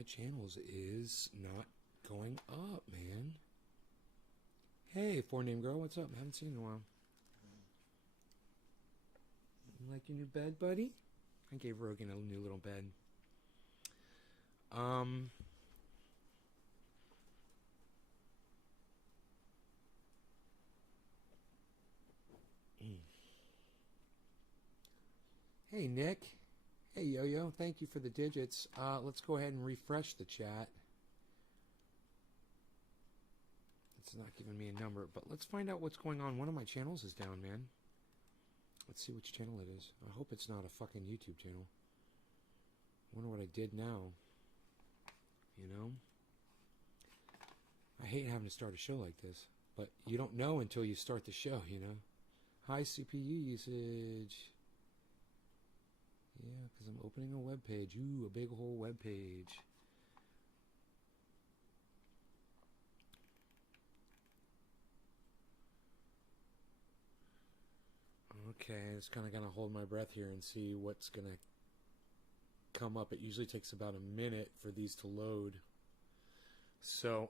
my channels is not going up, man. Hey, 4-name girl, what's up? I haven't seen you in a while. You like your new bed, buddy? I gave Rogan a new little bed. Hey, Nick. Hey, Yo-Yo. Thank you for the digits. Let's go ahead and refresh the chat. It's not giving me a number, but let's find out what's going on. One of my channels is down, man. Let's see which channel it is. I hope it's not a fucking YouTube channel. I wonder what I did now. You know? I hate having to start a show like this, but you don't know until you start the show, you know? High CPU usage. Yeah, because I'm opening a web page. Ooh, a big whole web page. Okay, it's kind of going to hold my breath here and see what's going to come up. It usually takes about a minute for these to load. So,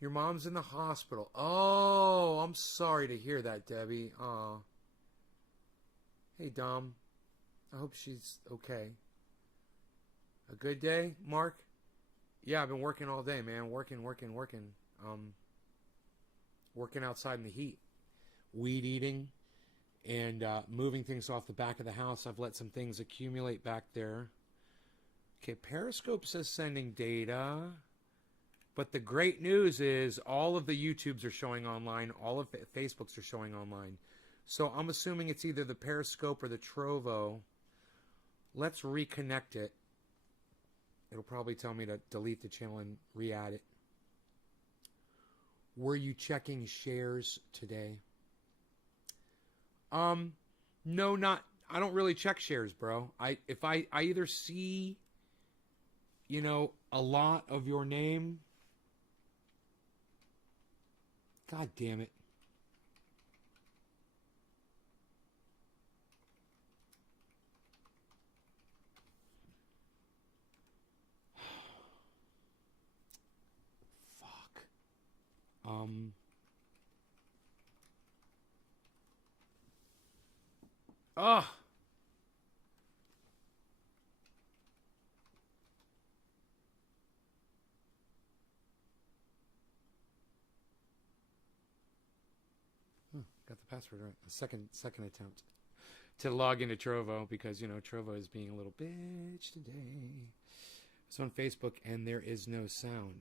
your mom's in the hospital. Oh, I'm sorry to hear that, Debbie. Hey, Dom. I hope she's okay. A good day, Mark? Yeah, I've been working all day, man. Working. Working outside in the heat. Weed eating and moving things off the back of the house. I've let some things accumulate back there. Okay, Periscope says sending data. But the great news is all of the YouTubes are showing online. All of the Facebooks are showing online. So I'm assuming it's either the Periscope or the Trovo. Let's reconnect it. It'll probably tell me to delete the channel and re-add it. Were you checking shares today? No, not. I don't really check shares, bro. If I either see, you know, a lot of your name. God damn it. Fuck. Ugh. Got the password right. A second attempt to log into Trovo because, you know, Trovo is being a little bitch today. It's on Facebook and there is no sound.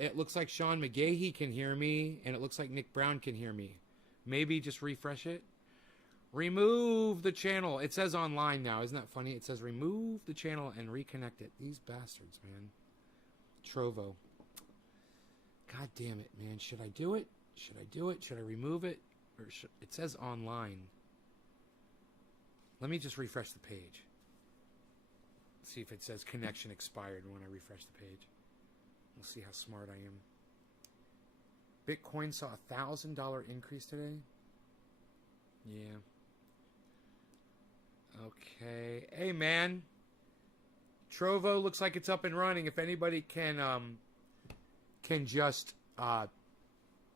It looks like Sean McGahee can hear me, and it looks like Nick Brown can hear me. Maybe just refresh it. Remove the channel. It says online now. Isn't that funny? It says remove the channel and reconnect it. These bastards, man. Trovo. God damn it, man. Should I do it? Should I do it? Should I remove it? Or it says online. Let me just refresh the page. See if it says connection expired when I refresh the page. We'll see how smart I am. Bitcoin saw a $1,000 increase today. Yeah. Okay. Hey, man. Trovo looks like it's up and running. If anybody can just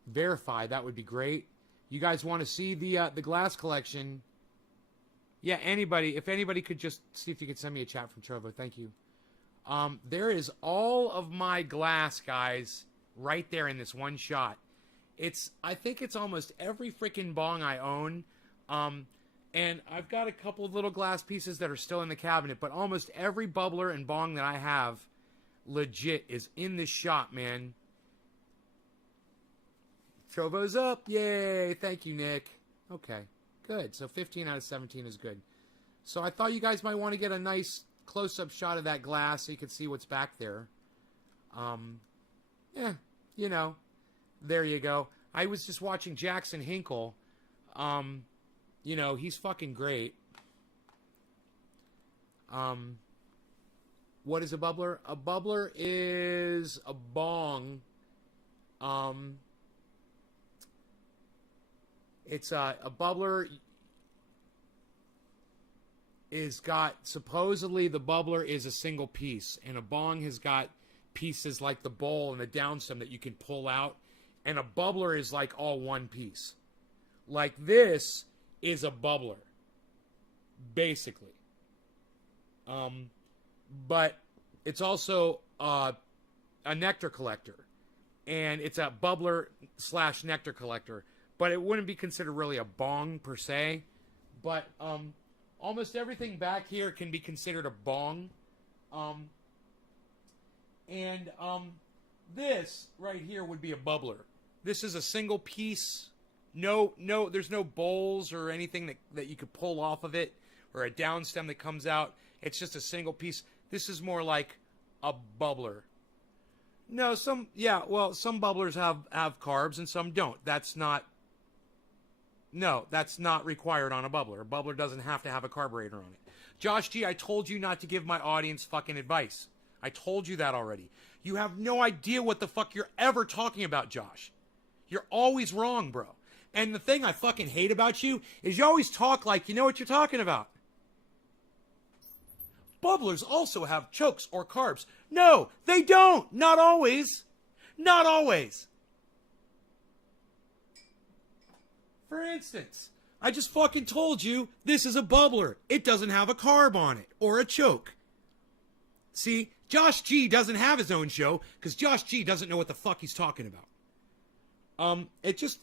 verify, that would be great. You guys want to see the glass collection? Yeah, anybody. If anybody could just see if you could send me a chat from Trovo. Thank you. There is all of my glass, guys, right there in this one shot. I think it's almost every freaking bong I own. And I've got a couple of little glass pieces that are still in the cabinet, but almost every bubbler and bong that I have legit is in this shot, man. Trovo's up. Yay. Thank you, Nick. Okay, good. So 15 out of 17 is good. So I thought you guys might want to get a nice close-up shot of that glass so you can see what's back there. Yeah, you know, there you go. I was just watching Jackson Hinkle. You know, he's fucking great. What is a bubbler? A bubbler is a bong. It's a bubbler. is got, supposedly the bubbler is a single piece, and a bong has got pieces like the bowl and the downstem that you can pull out, and a bubbler is like all one piece. Like this is a bubbler, basically. But it's also a nectar collector, and it's a bubbler / nectar collector, but it wouldn't be considered really a bong per se. But almost everything back here can be considered a bong. This right here would be a bubbler. This is a single piece. No, there's no bowls or anything that you could pull off of it, or a downstem that comes out. It's just a single piece. This is more like a bubbler. No, some bubblers have carbs and some don't. That's not required on a bubbler. A bubbler doesn't have to have a carburetor on it. Josh G, I told you not to give my audience fucking advice. I told you that already. You have no idea what the fuck you're ever talking about, Josh. You're always wrong, bro. And the thing I fucking hate about you is you always talk like you know what you're talking about. Bubblers also have chokes or carbs. No, they don't. Not always. Not always. For instance, I just fucking told you this is a bubbler. It doesn't have a carb on it or a choke. See, Josh G doesn't have his own show because Josh G doesn't know what the fuck he's talking about. It just,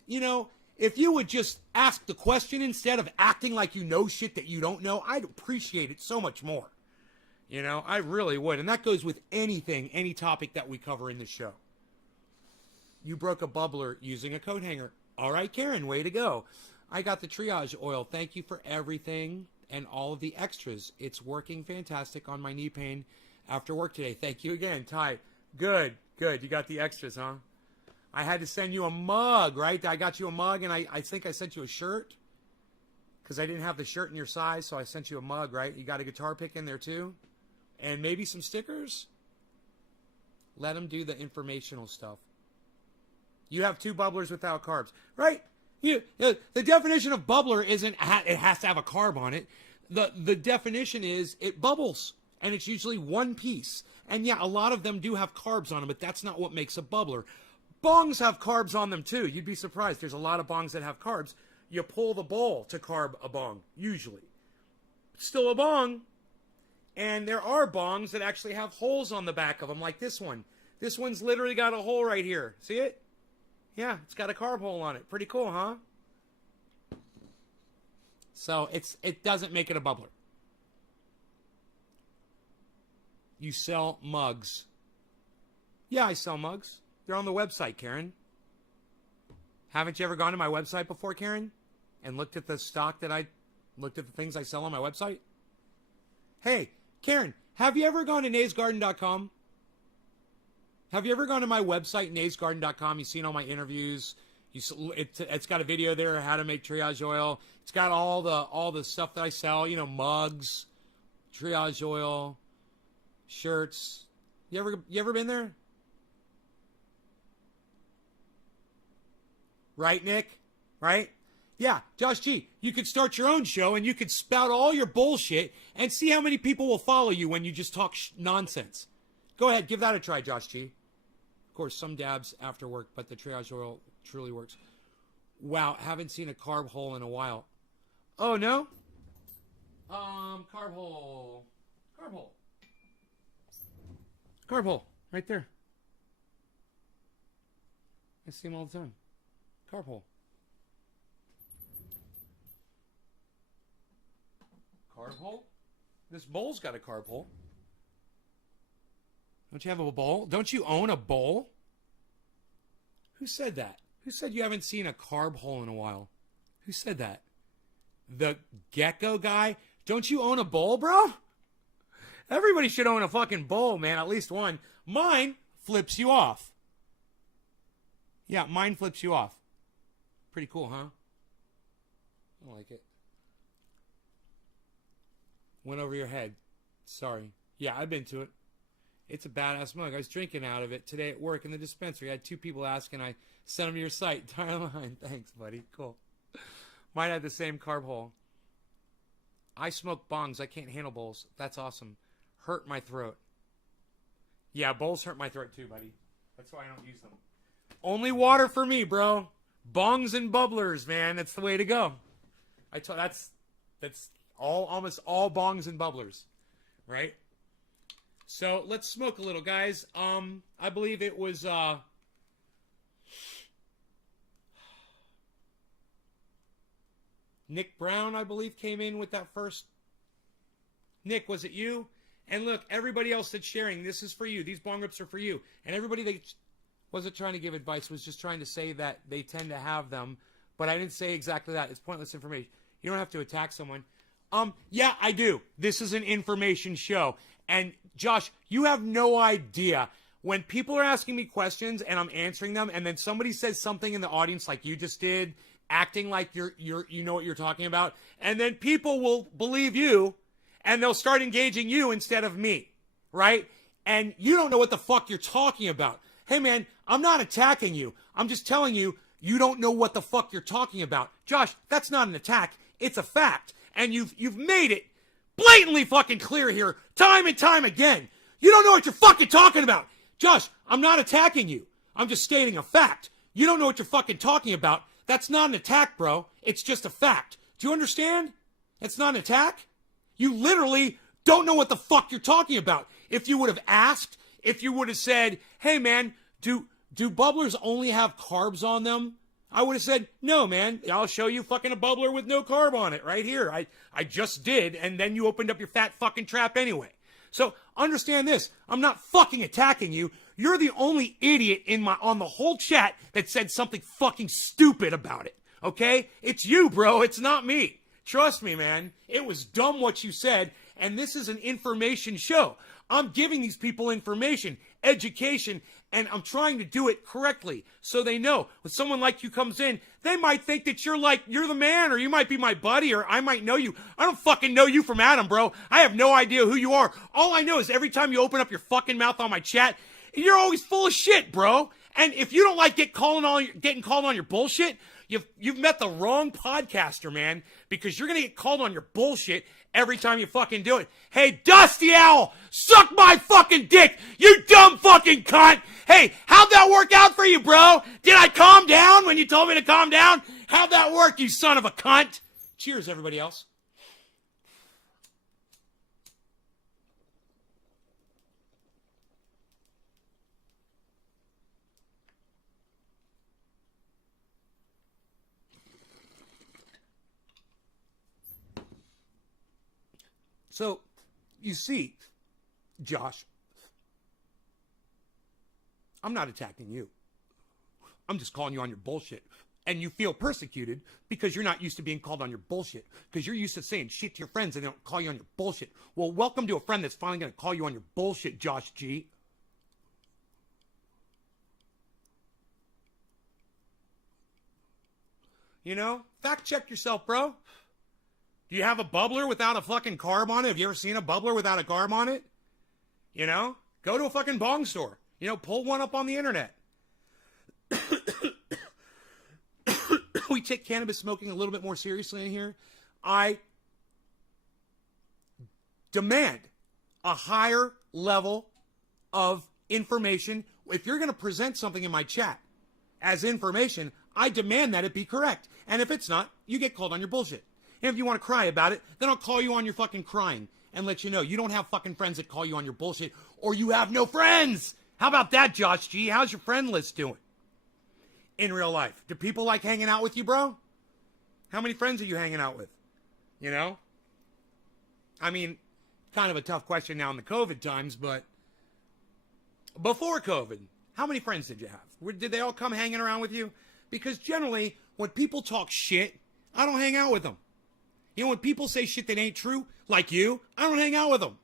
if you would just ask the question instead of acting like you know shit that you don't know, I'd appreciate it so much more. I really would. And that goes with anything, any topic that we cover in the show. You broke a bubbler using a coat hanger. All right, Karen, way to go. I got the triage oil. Thank you for everything and all of the extras. It's working fantastic on my knee pain after work today. Thank you again, Ty. Good. You got the extras, huh? I had to send you a mug, right? I got you a mug, and I think I sent you a shirt because I didn't have the shirt in your size, so I sent you a mug, right? You got a guitar pick in there, too? And maybe some stickers? Let them do the informational stuff. You have 2 bubblers without carbs, right? The definition of bubbler isn't it has to have a carb on it. The definition is it bubbles, and it's usually one piece. And yeah, a lot of them do have carbs on them, but that's not what makes a bubbler. Bongs have carbs on them too. You'd be surprised. There's a lot of bongs that have carbs. You pull the bowl to carb a bong, usually. Still a bong. And there are bongs that actually have holes on the back of them, like this one. This one's literally got a hole right here. See it? Yeah, it's got a carb hole on it. Pretty cool, huh? So it doesn't make it a bubbler. You sell mugs. Yeah, I sell mugs. They're on the website, Karen. Haven't you ever gone to my website before, Karen? And looked at the stock looked at the things I sell on my website? Hey, Karen, have you ever gone to naysgarden.com? Have you ever gone to my website, naysgarden.com? You've seen all my interviews. It's got a video there, how to make triage oil. It's got all the stuff that I sell, mugs, triage oil, shirts. You ever been there? Right, Nick? Right? Yeah, Josh G, you could start your own show and you could spout all your bullshit and see how many people will follow you when you just talk nonsense. Go ahead, give that a try, Josh G. Of course, some dabs after work, but the triage oil truly works. Wow, haven't seen a carb hole in a while. Oh, no? Carb hole. Carb hole, right there. I see them all the time. Carb hole. Carb hole? This bowl's got a carb hole. Don't you have a bowl? Don't you own a bowl? Who said that? Who said you haven't seen a carb hole in a while? Who said that? The gecko guy? Don't you own a bowl, bro? Everybody should own a fucking bowl, man. At least one. Mine flips you off. Yeah, mine flips you off. Pretty cool, huh? I like it. Went over your head. Sorry. Yeah, I've been to it. It's a badass mug. I was drinking out of it today at work in the dispensary. I had 2 people asking. I sent them to your site. Entire line. Thanks, buddy. Cool. Mine had the same carb hole. I smoke bongs. I can't handle bowls. That's awesome. Hurt my throat. Yeah, bowls hurt my throat too, buddy. That's why I don't use them. Only water for me, bro. Bongs and bubblers, man. That's the way to go. That's almost all bongs and bubblers, right? So let's smoke a little, guys. I believe it was Nick Brown, I believe, came in with that first. Nick, was it you? And look, everybody else that's sharing, this is for you. These bong rips are for you. And everybody that wasn't trying to give advice was just trying to say that they tend to have them. But I didn't say exactly that. It's pointless information. You don't have to attack someone. Yeah, I do. This is an information show. And Josh, you have no idea. When people are asking me questions and I'm answering them, and then somebody says something in the audience like you just did, acting like you know what you're talking about, and then people will believe you, and they'll start engaging you instead of me, right? And you don't know what the fuck you're talking about. Hey, man, I'm not attacking you. I'm just telling you, you don't know what the fuck you're talking about. Josh, that's not an attack. It's a fact. And you've made it blatantly fucking clear here, time and time again. You don't know what you're fucking talking about. Josh, I'm not attacking you. I'm just stating a fact. You don't know what you're fucking talking about. That's not an attack, bro. It's just a fact. Do you understand? It's not an attack. You literally don't know what the fuck you're talking about. If you would have asked, if you would have said, hey, man, do bubblers only have carbs on them? I would have said, no, man, I'll show you fucking a bubbler with no carb on it right here. I just did, and then you opened up your fat fucking trap anyway. So understand this. I'm not fucking attacking you. You're the only idiot on the whole chat that said something fucking stupid about it. Okay? It's you, bro. It's not me. Trust me, man. It was dumb what you said, and this is an information show. I'm giving these people information, education, and I'm trying to do it correctly so they know. When someone like you comes in, they might think that you're the man, or you might be my buddy, or I might know you. I don't fucking know you from Adam, bro. I have no idea who you are. All I know is every time you open up your fucking mouth on my chat, you're always full of shit, bro. And if you don't like getting called on your bullshit, you've met the wrong podcaster, man, because you're going to get called on your bullshit every time you fucking do it. Hey, Dusty Owl, suck my fucking dick, you dumb fucking cunt. Hey, how'd that work out for you, bro? Did I calm down when you told me to calm down? How'd that work, you son of a cunt? Cheers, everybody else. So, you see, Josh, I'm not attacking you. I'm just calling you on your bullshit. And you feel persecuted because you're not used to being called on your bullshit. Because you're used to saying shit to your friends and they don't call you on your bullshit. Well, welcome to a friend that's finally going to call you on your bullshit, Josh G. You know, fact check yourself, bro. Do you have a bubbler without a fucking carb on it? Have you ever seen a bubbler without a carb on it? You know? Go to a fucking bong store. You know, pull one up on the internet. We take cannabis smoking a little bit more seriously in here. I demand a higher level of information. If you're going to present something in my chat as information, I demand that it be correct. And if it's not, you get called on your bullshit. And if you want to cry about it, then I'll call you on your fucking crying and let you know you don't have fucking friends that call you on your bullshit, or you have no friends. How about that, Josh G? How's your friend list doing in real life? Do people like hanging out with you, bro? How many friends are you hanging out with? You know? I mean, kind of a tough question now in the COVID times, but before COVID, how many friends did you have? Did they all come hanging around with you? Because generally, when people talk shit, I don't hang out with them. You know, when people say shit that ain't true, like you, I don't hang out with them.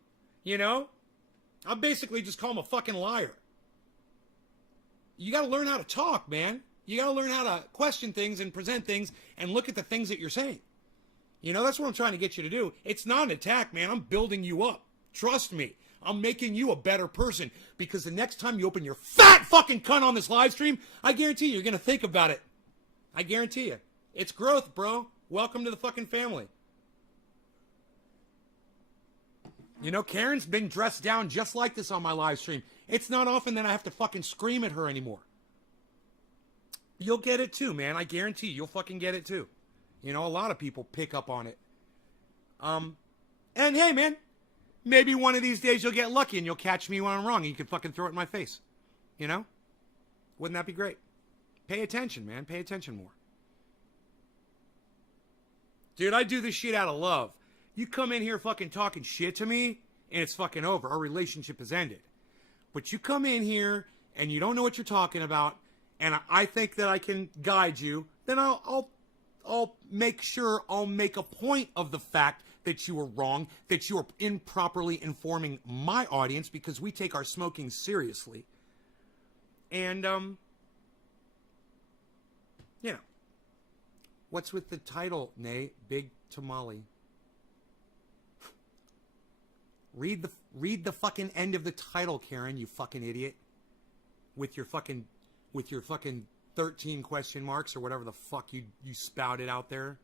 You know? I basically just call them a fucking liar. You got to learn how to talk, man. You got to learn how to question things and present things and look at the things that you're saying. You know, that's what I'm trying to get you to do. It's not an attack, man. I'm building you up. Trust me. I'm making you a better person, because the next time you open your fat fucking cunt on this live stream, I guarantee you're going to think about it. I guarantee you. It's growth, bro. Welcome to the fucking family. You know, Karen's been dressed down just like this on my live stream. It's not often that I have to fucking scream at her anymore. You'll get it too, man. I guarantee you'll fucking get it too. You know, a lot of people pick up on it. And hey, man, maybe one of these days you'll get lucky and you'll catch me when I'm wrong and you can fucking throw it in my face. You know? Wouldn't that be great? Pay attention, man. Pay attention more. Dude, I do this shit out of love. You come in here fucking talking shit to me, and it's fucking over. Our relationship has ended. But you come in here, and you don't know what you're talking about, and I think that I can guide you, then I'll make sure I'll make a point of the fact that you were wrong, that you are improperly informing my audience, because we take our smoking seriously. And, you know. What's with the title, Nay? Big Tamale. Read the fucking end of the title, Karen, you fucking idiot. With your fucking 13 question marks or whatever the fuck you spouted out there.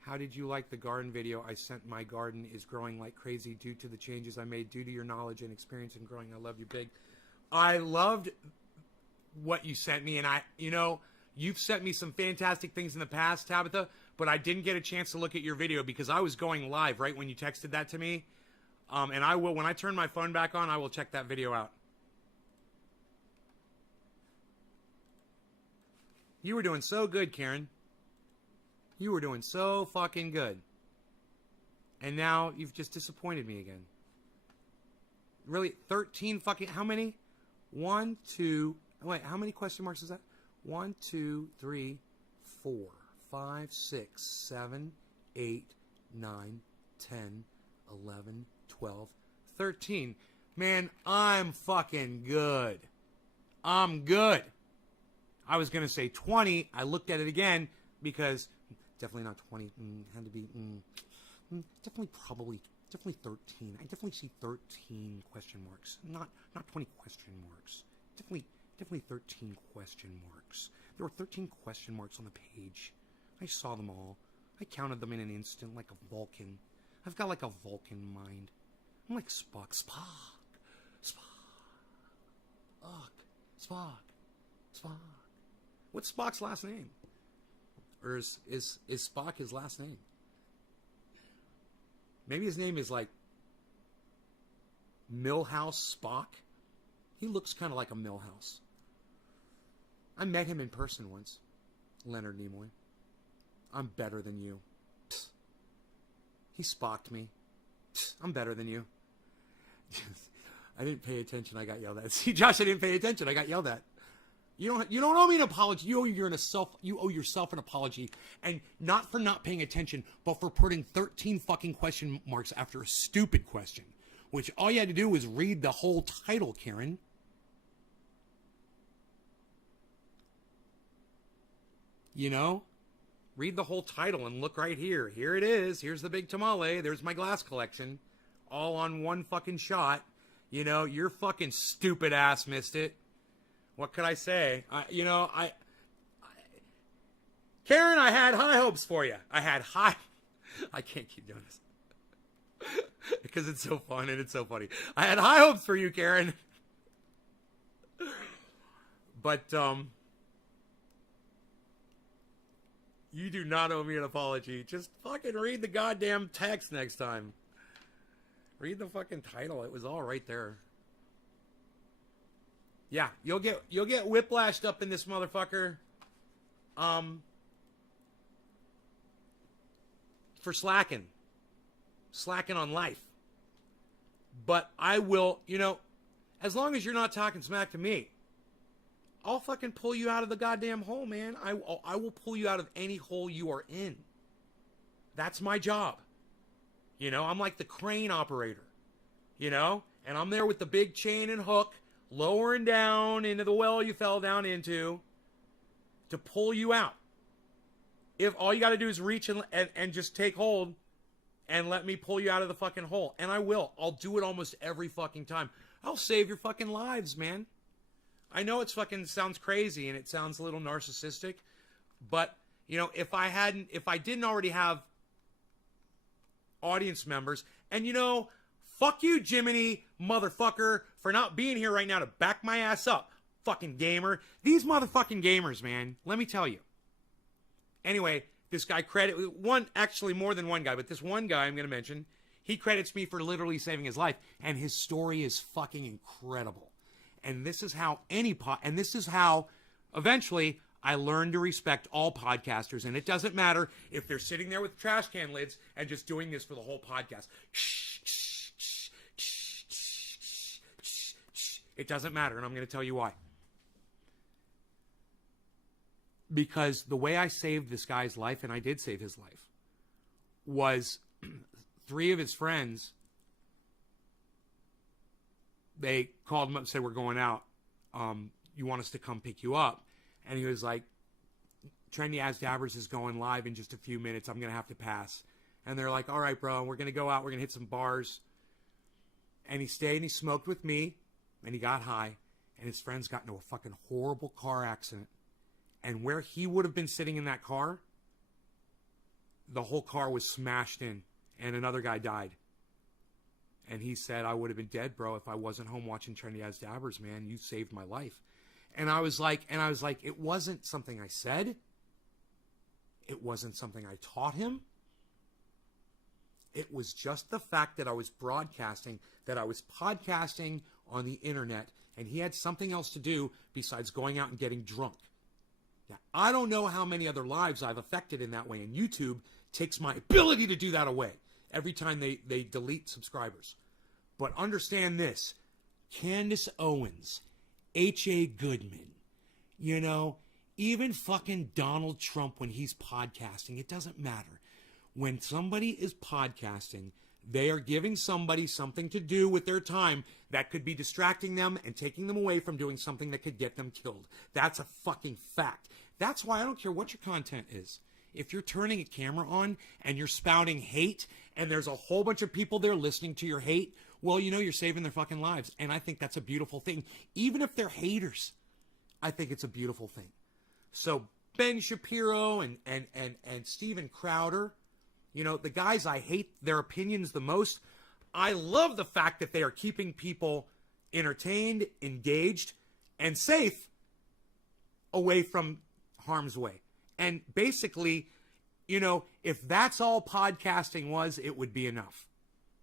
How did you like the garden video I sent? My garden is growing like crazy due to the changes I made, due to your knowledge and experience in growing. I love you big. I loved what you sent me, and you've sent me some fantastic things in the past, Tabitha, but I didn't get a chance to look at your video because I was going live right when you texted that to me. And I will, when I turn my phone back on, I will check that video out. You were doing so good, Karen. You were doing so fucking good. And now you've just disappointed me again. Really? 13 fucking, how many? 1, 2, wait, how many question marks is that? 1, 2, 3, 4, 5, 6, 7, 8, 9, 10, 11, 12, 13. Man, I'm fucking good. I'm good. I was going to say 20. I looked at it again because definitely not 20. Had to be definitely 13. I definitely see 13 question marks. Not 20 question marks. Definitely 13 question marks. There were 13 question marks on the page. I saw them all. I counted them in an instant like a Vulcan. I've got like a Vulcan mind. I'm like Spock. Spock. What's Spock's last name? Or is Spock his last name? Maybe his name is like Milhouse Spock. He looks kind of like a Milhouse. I met him in person once. Leonard Nimoy. I'm better than you. Psst. He Spocked me. Psst. I'm better than you. I didn't pay attention. I got yelled at. See, Josh, I didn't pay attention. I got yelled at. You don't owe me an apology. You owe yourself an apology, and not for not paying attention, but for putting 13 fucking question marks after a stupid question, which all you had to do was read the whole title, Karen. You know? Read the whole title and look right here. Here it is. Here's the big tamale. There's my glass collection. All on one fucking shot. You know, your fucking stupid ass missed it. What could I say? Karen, I had high hopes for you. I can't keep doing this. Because it's so fun and it's so funny. I had high hopes for you, Karen. But, you do not owe me an apology. Just fucking read the goddamn text next time. Read the fucking title. It was all right there. Yeah, you'll get whiplashed up in this motherfucker. For slacking on life. But I will, as long as you're not talking smack to me, I'll fucking pull you out of the goddamn hole, man. I will pull you out of any hole you are in. That's my job. I'm like the crane operator, and I'm there with the big chain and hook, lowering down into the well you fell down into to pull you out. If all you got to do is reach and just take hold and let me pull you out of the fucking hole. And I will. I'll do it almost every fucking time. I'll save your fucking lives, man. I know it's fucking sounds crazy and it sounds a little narcissistic, but if I didn't already have audience members, and Fuck you, Jiminy, motherfucker, for not being here right now to back my ass up. Fucking gamer. These motherfucking gamers, man. Let me tell you. Anyway, this guy actually more than one guy, but this one guy I'm going to mention, he credits me for literally saving his life. And his story is fucking incredible. And this is how eventually I learned to respect all podcasters. And it doesn't matter if they're sitting there with trash can lids and just doing this for the whole podcast. It doesn't matter, and I'm going to tell you why. Because the way I saved this guy's life, and I did save his life, was 3 of his friends, they called him up and said, we're going out. You want us to come pick you up? And he was like, Trendy As Dabbers is going live in just a few minutes. I'm going to have to pass. And they're like, all right, bro, we're going to go out. We're going to hit some bars. And he stayed and he smoked with me. And he got high. And his friends got into a fucking horrible car accident. And where he would have been sitting in that car, the whole car was smashed in. And another guy died. And he said, I would have been dead, bro, if I wasn't home watching Trendy As Dabbers, man. You saved my life. And I was like, it wasn't something I said. It wasn't something I taught him. It was just the fact that I was broadcasting, that I was podcasting on the internet, and he had something else to do besides going out and getting drunk. Now, I don't know how many other lives I've affected in that way, and YouTube takes my ability to do that away every time they delete subscribers. But understand this, Candace Owens, H.A. Goodman, even fucking Donald Trump when he's podcasting, it doesn't matter. When somebody is podcasting, they are giving somebody something to do with their time that could be distracting them and taking them away from doing something that could get them killed. That's a fucking fact. That's why I don't care what your content is. If you're turning a camera on and you're spouting hate and there's a whole bunch of people there listening to your hate, well, you're saving their fucking lives. And I think that's a beautiful thing. Even if they're haters, I think it's a beautiful thing. So Ben Shapiro and Steven Crowder, the guys I hate their opinions the most, I love the fact that they are keeping people entertained, engaged, and safe away from harm's way. And basically, if that's all podcasting was, it would be enough.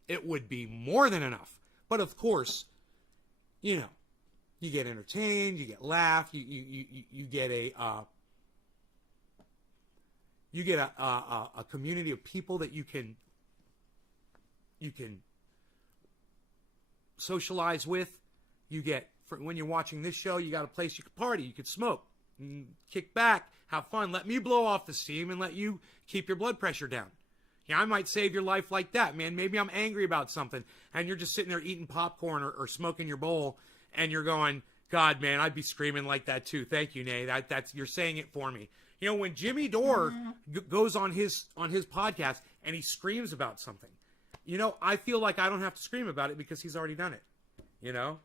It would be more than enough. But of course, you get entertained, you get laughed, you get a community of people that you can socialize with. You get, when you're watching this show, you got a place you could party, you could smoke, kick back, have fun. Let me blow off the steam and let you keep your blood pressure down. I might save your life like that, man. Maybe I'm angry about something, and you're just sitting there eating popcorn or smoking your bowl, and you're going, God, man, I'd be screaming like that too. Thank you, Nay. That's you're saying it for me. When Jimmy Dore goes on his podcast and he screams about something, I feel like I don't have to scream about it because he's already done it.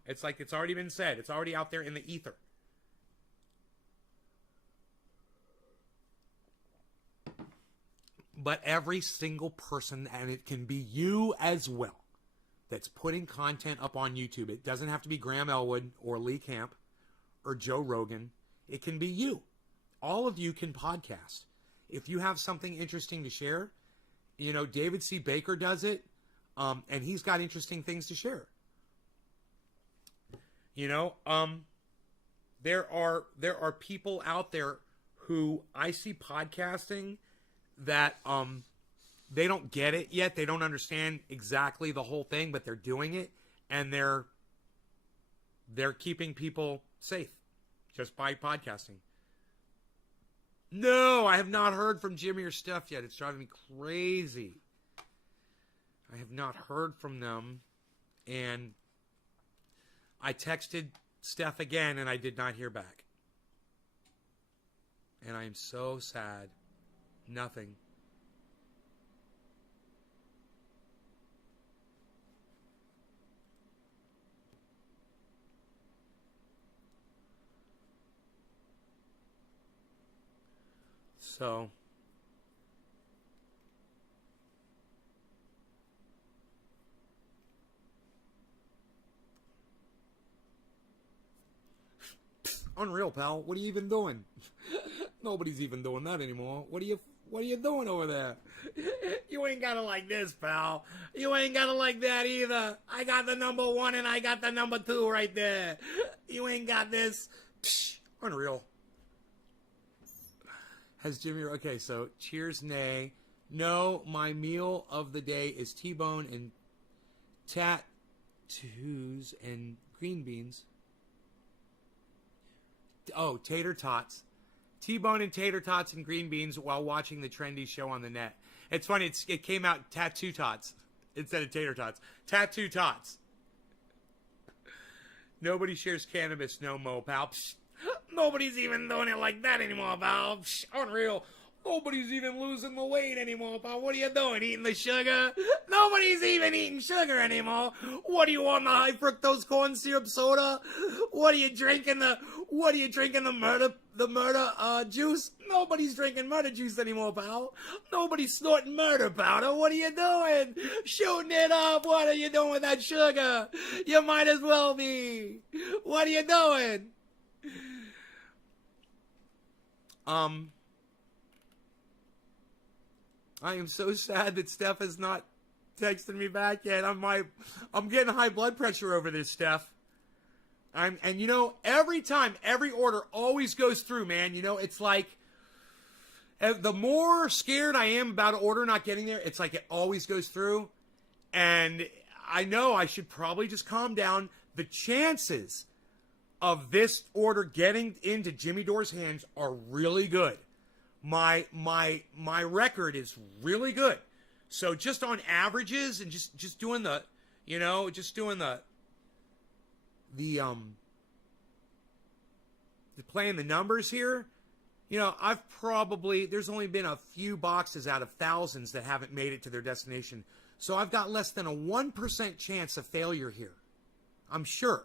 It's like it's already been said. It's already out there in the ether. But every single person, and it can be you as well, that's putting content up on YouTube. It doesn't have to be Graham Elwood or Lee Camp or Joe Rogan. It can be you. All of you can podcast. If you have something interesting to share, David C. Baker does it, and he's got interesting things to share. There are people out there who I see podcasting that they don't get it yet. They don't understand exactly the whole thing, but they're doing it, and they're keeping people safe just by podcasting. No, I have not heard from Jimmy or Steph yet. It's driving me crazy. I have not heard from them, and I texted Steph again, and I did not hear back. And I am so sad. Nothing. So, Unreal, pal. What are you even doing? Nobody's even doing that anymore. What are you doing over there? You ain't got it like this, pal. You ain't got it like that either. I got the number 1 and I got the number 2 right there. You ain't got this. Psh, unreal. Has Jimmy... Okay, so cheers, nay. No, my meal of the day is T-bone and tattoos and green beans. Oh, tater tots. T-bone and tater tots and green beans while watching the trendy show on the net. It's funny, it came out tattoo tots instead of tater tots. Tattoo tots. Nobody shares cannabis no mo, pal. Psh, nobody's even doing it like that anymore, pal. Psh, unreal. Nobody's even losing the weight anymore, pal. What are you doing? Eating the sugar? Nobody's even eating sugar anymore. What are you on, the high fructose corn syrup soda? What are you drinking? The murder juice? Nobody's drinking murder juice anymore, pal. Nobody's snorting murder powder. What are you doing? Shooting it up. What are you doing with that sugar? You might as well be. What are you doing? I am so sad that Steph has not texted me back yet. I'm getting high blood pressure over this, Steph. And you know, every time, every order always goes through, man. You know, it's like the more scared I am about an order not getting there, it's like it always goes through. And I know I should probably just calm down. The chances of this order getting into Jimmy Dore's hands are really good. My record is really good. So just on averages and just doing the, you know, playing the numbers here, you know, there's only been a few boxes out of thousands that haven't made it to their destination. So I've got less than a 1% chance of failure here. I'm sure.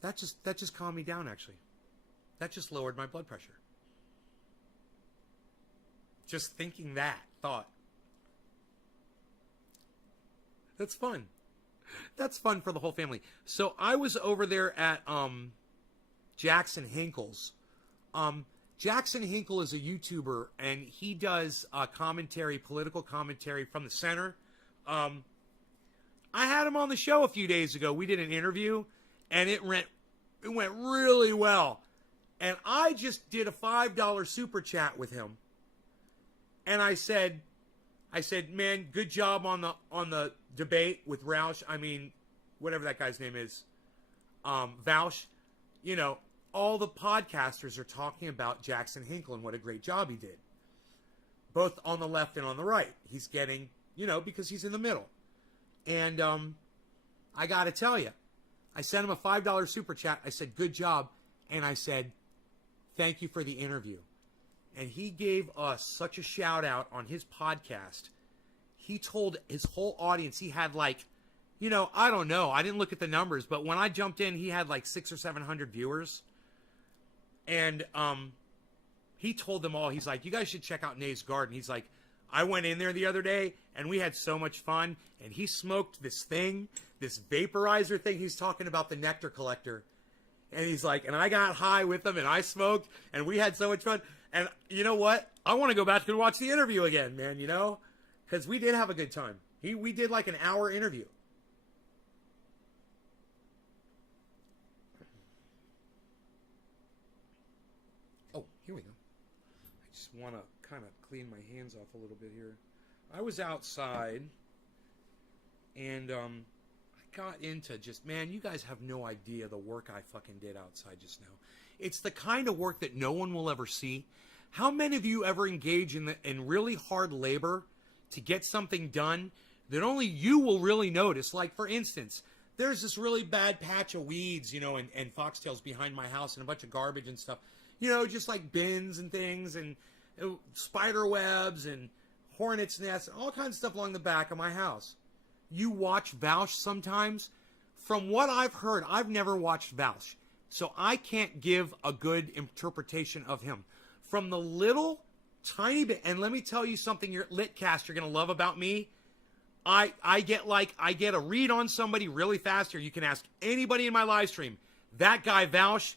That just calmed me down, actually. That just lowered my blood pressure. Just thinking that thought. That's fun. That's fun for the whole family. So I was over there at Jackson Hinkle's. Jackson Hinkle is a YouTuber, and he does commentary, political commentary from the center. I had him on the show a few days ago. We did an interview, and it went really well. And I just did a $5 super chat with him. And I said, man, good job on the debate with Roush. I mean, whatever that guy's name is. Vouch. You know, all the podcasters are talking about Jackson Hinkle and what a great job he did. Both on the left and on the right. He's getting, you know, because he's in the middle. And I got to tell you, I sent him a $5 super chat. I said, good job. And I said, thank you for the interview. And he gave us such a shout out on his podcast. He told his whole audience he had like, you know, I don't know. I didn't look at the numbers, but when I jumped in, he had like 600 or 700 viewers. And he told them all, he's like, you guys should check out Nate's Garden. He's like, I went in there the other day and we had so much fun. And he smoked this thing, this vaporizer thing. He's talking about the nectar collector. And he's like, and I got high with him and I smoked and we had so much fun. And you know what? I want to go back and watch the interview again, man, you know? Because we did have a good time. We did like an hour interview. Oh, here we go. I just want to kind of clean my hands off a little bit here. I was outside and I got into just, man, you guys have no idea the work I fucking did outside just now. It's the kind of work that no one will ever see. How many of you ever engage in really hard labor to get something done that only you will really notice? Like, for instance, there's this really bad patch of weeds, you know, and foxtails behind my house and a bunch of garbage and stuff. You know, just like bins and things and spider webs and hornets' nests and all kinds of stuff along the back of my house. You watch Vouch sometimes. From what I've heard, I've never watched Vouch, so I can't give a good interpretation of him. From the little tiny bit, and let me tell you something, your Litcast, you're going to love about me. I get a read on somebody really fast, or you can ask anybody in my live stream. That guy, Vaush,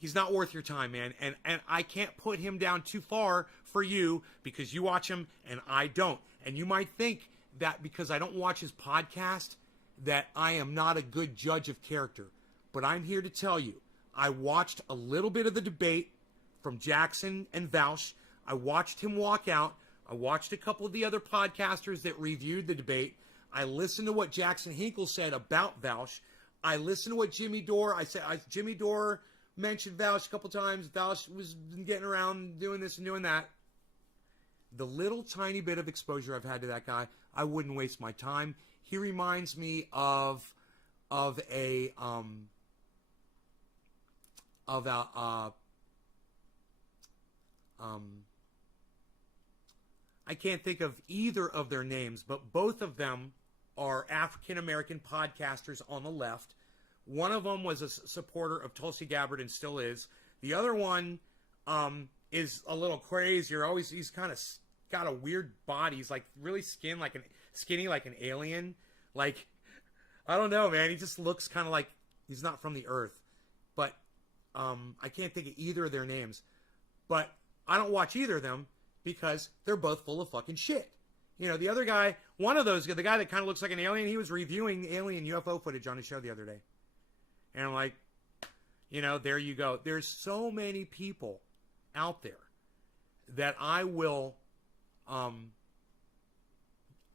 he's not worth your time, man. And I can't put him down too far for you because you watch him and I don't. And you might think that because I don't watch his podcast that I am not a good judge of character. But I'm here to tell you, I watched a little bit of the debate from Jackson and Vaush. I watched him walk out. I watched a couple of the other podcasters that reviewed the debate. I listened to what Jackson Hinkle said about Vaush. I listened to what Jimmy Dore, Jimmy Dore mentioned Vaush a couple times. Vaush was getting around doing this and doing that. The little tiny bit of exposure I've had to that guy, I wouldn't waste my time. He reminds me of a I can't think of either of their names, but both of them are African-American podcasters on the left. One of them was a supporter of Tulsi Gabbard and still is. The other one is a little crazier. He's kind of got a weird body. He's like really skinny like an alien. Like, I don't know, man. He just looks kind of like he's not from the earth. But I can't think of either of their names. But I don't watch either of them because they're both full of fucking shit. You know, the other guy, one of those, the guy that kind of looks like an alien, he was reviewing alien UFO footage on his show the other day. And I'm like, you know, there you go. There's so many people out there that I will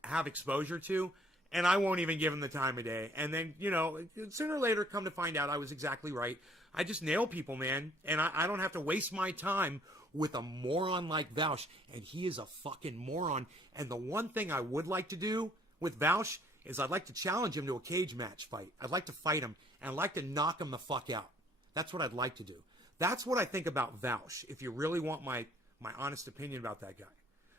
have exposure to, and I won't even give them the time of day. And then, you know, sooner or later, come to find out I was exactly right. I just nail people, man. And I don't have to waste my time with a moron like Vaush. And he is a fucking moron. And the one thing I would like to do with Vaush is I'd like to challenge him to a cage match fight. I'd like to fight him, and I'd like to knock him the fuck out. That's what I'd like to do. That's what I think about Vaush, if you really want my honest opinion about that guy.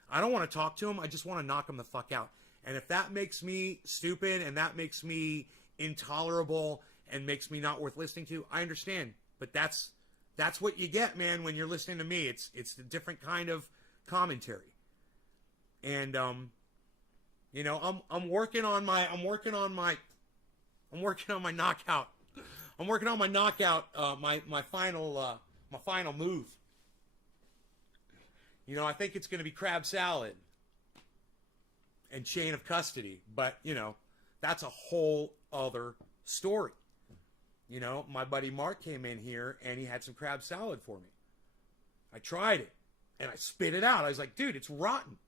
I don't want to talk to him. I just want to knock him the fuck out. And if that makes me stupid and that makes me intolerable and makes me not worth listening to, I understand. But that's what you get, man, when you're listening to me. It's a different kind of commentary. And you know, I'm working on my knockout. I'm working on my knockout, my final move. You know, I think it's going to be crab salad and chain of custody, but you know, that's a whole other story. You know, my buddy Mark came in here and he had some crab salad for me. I tried it and I spit it out. I was like, dude, it's rotten.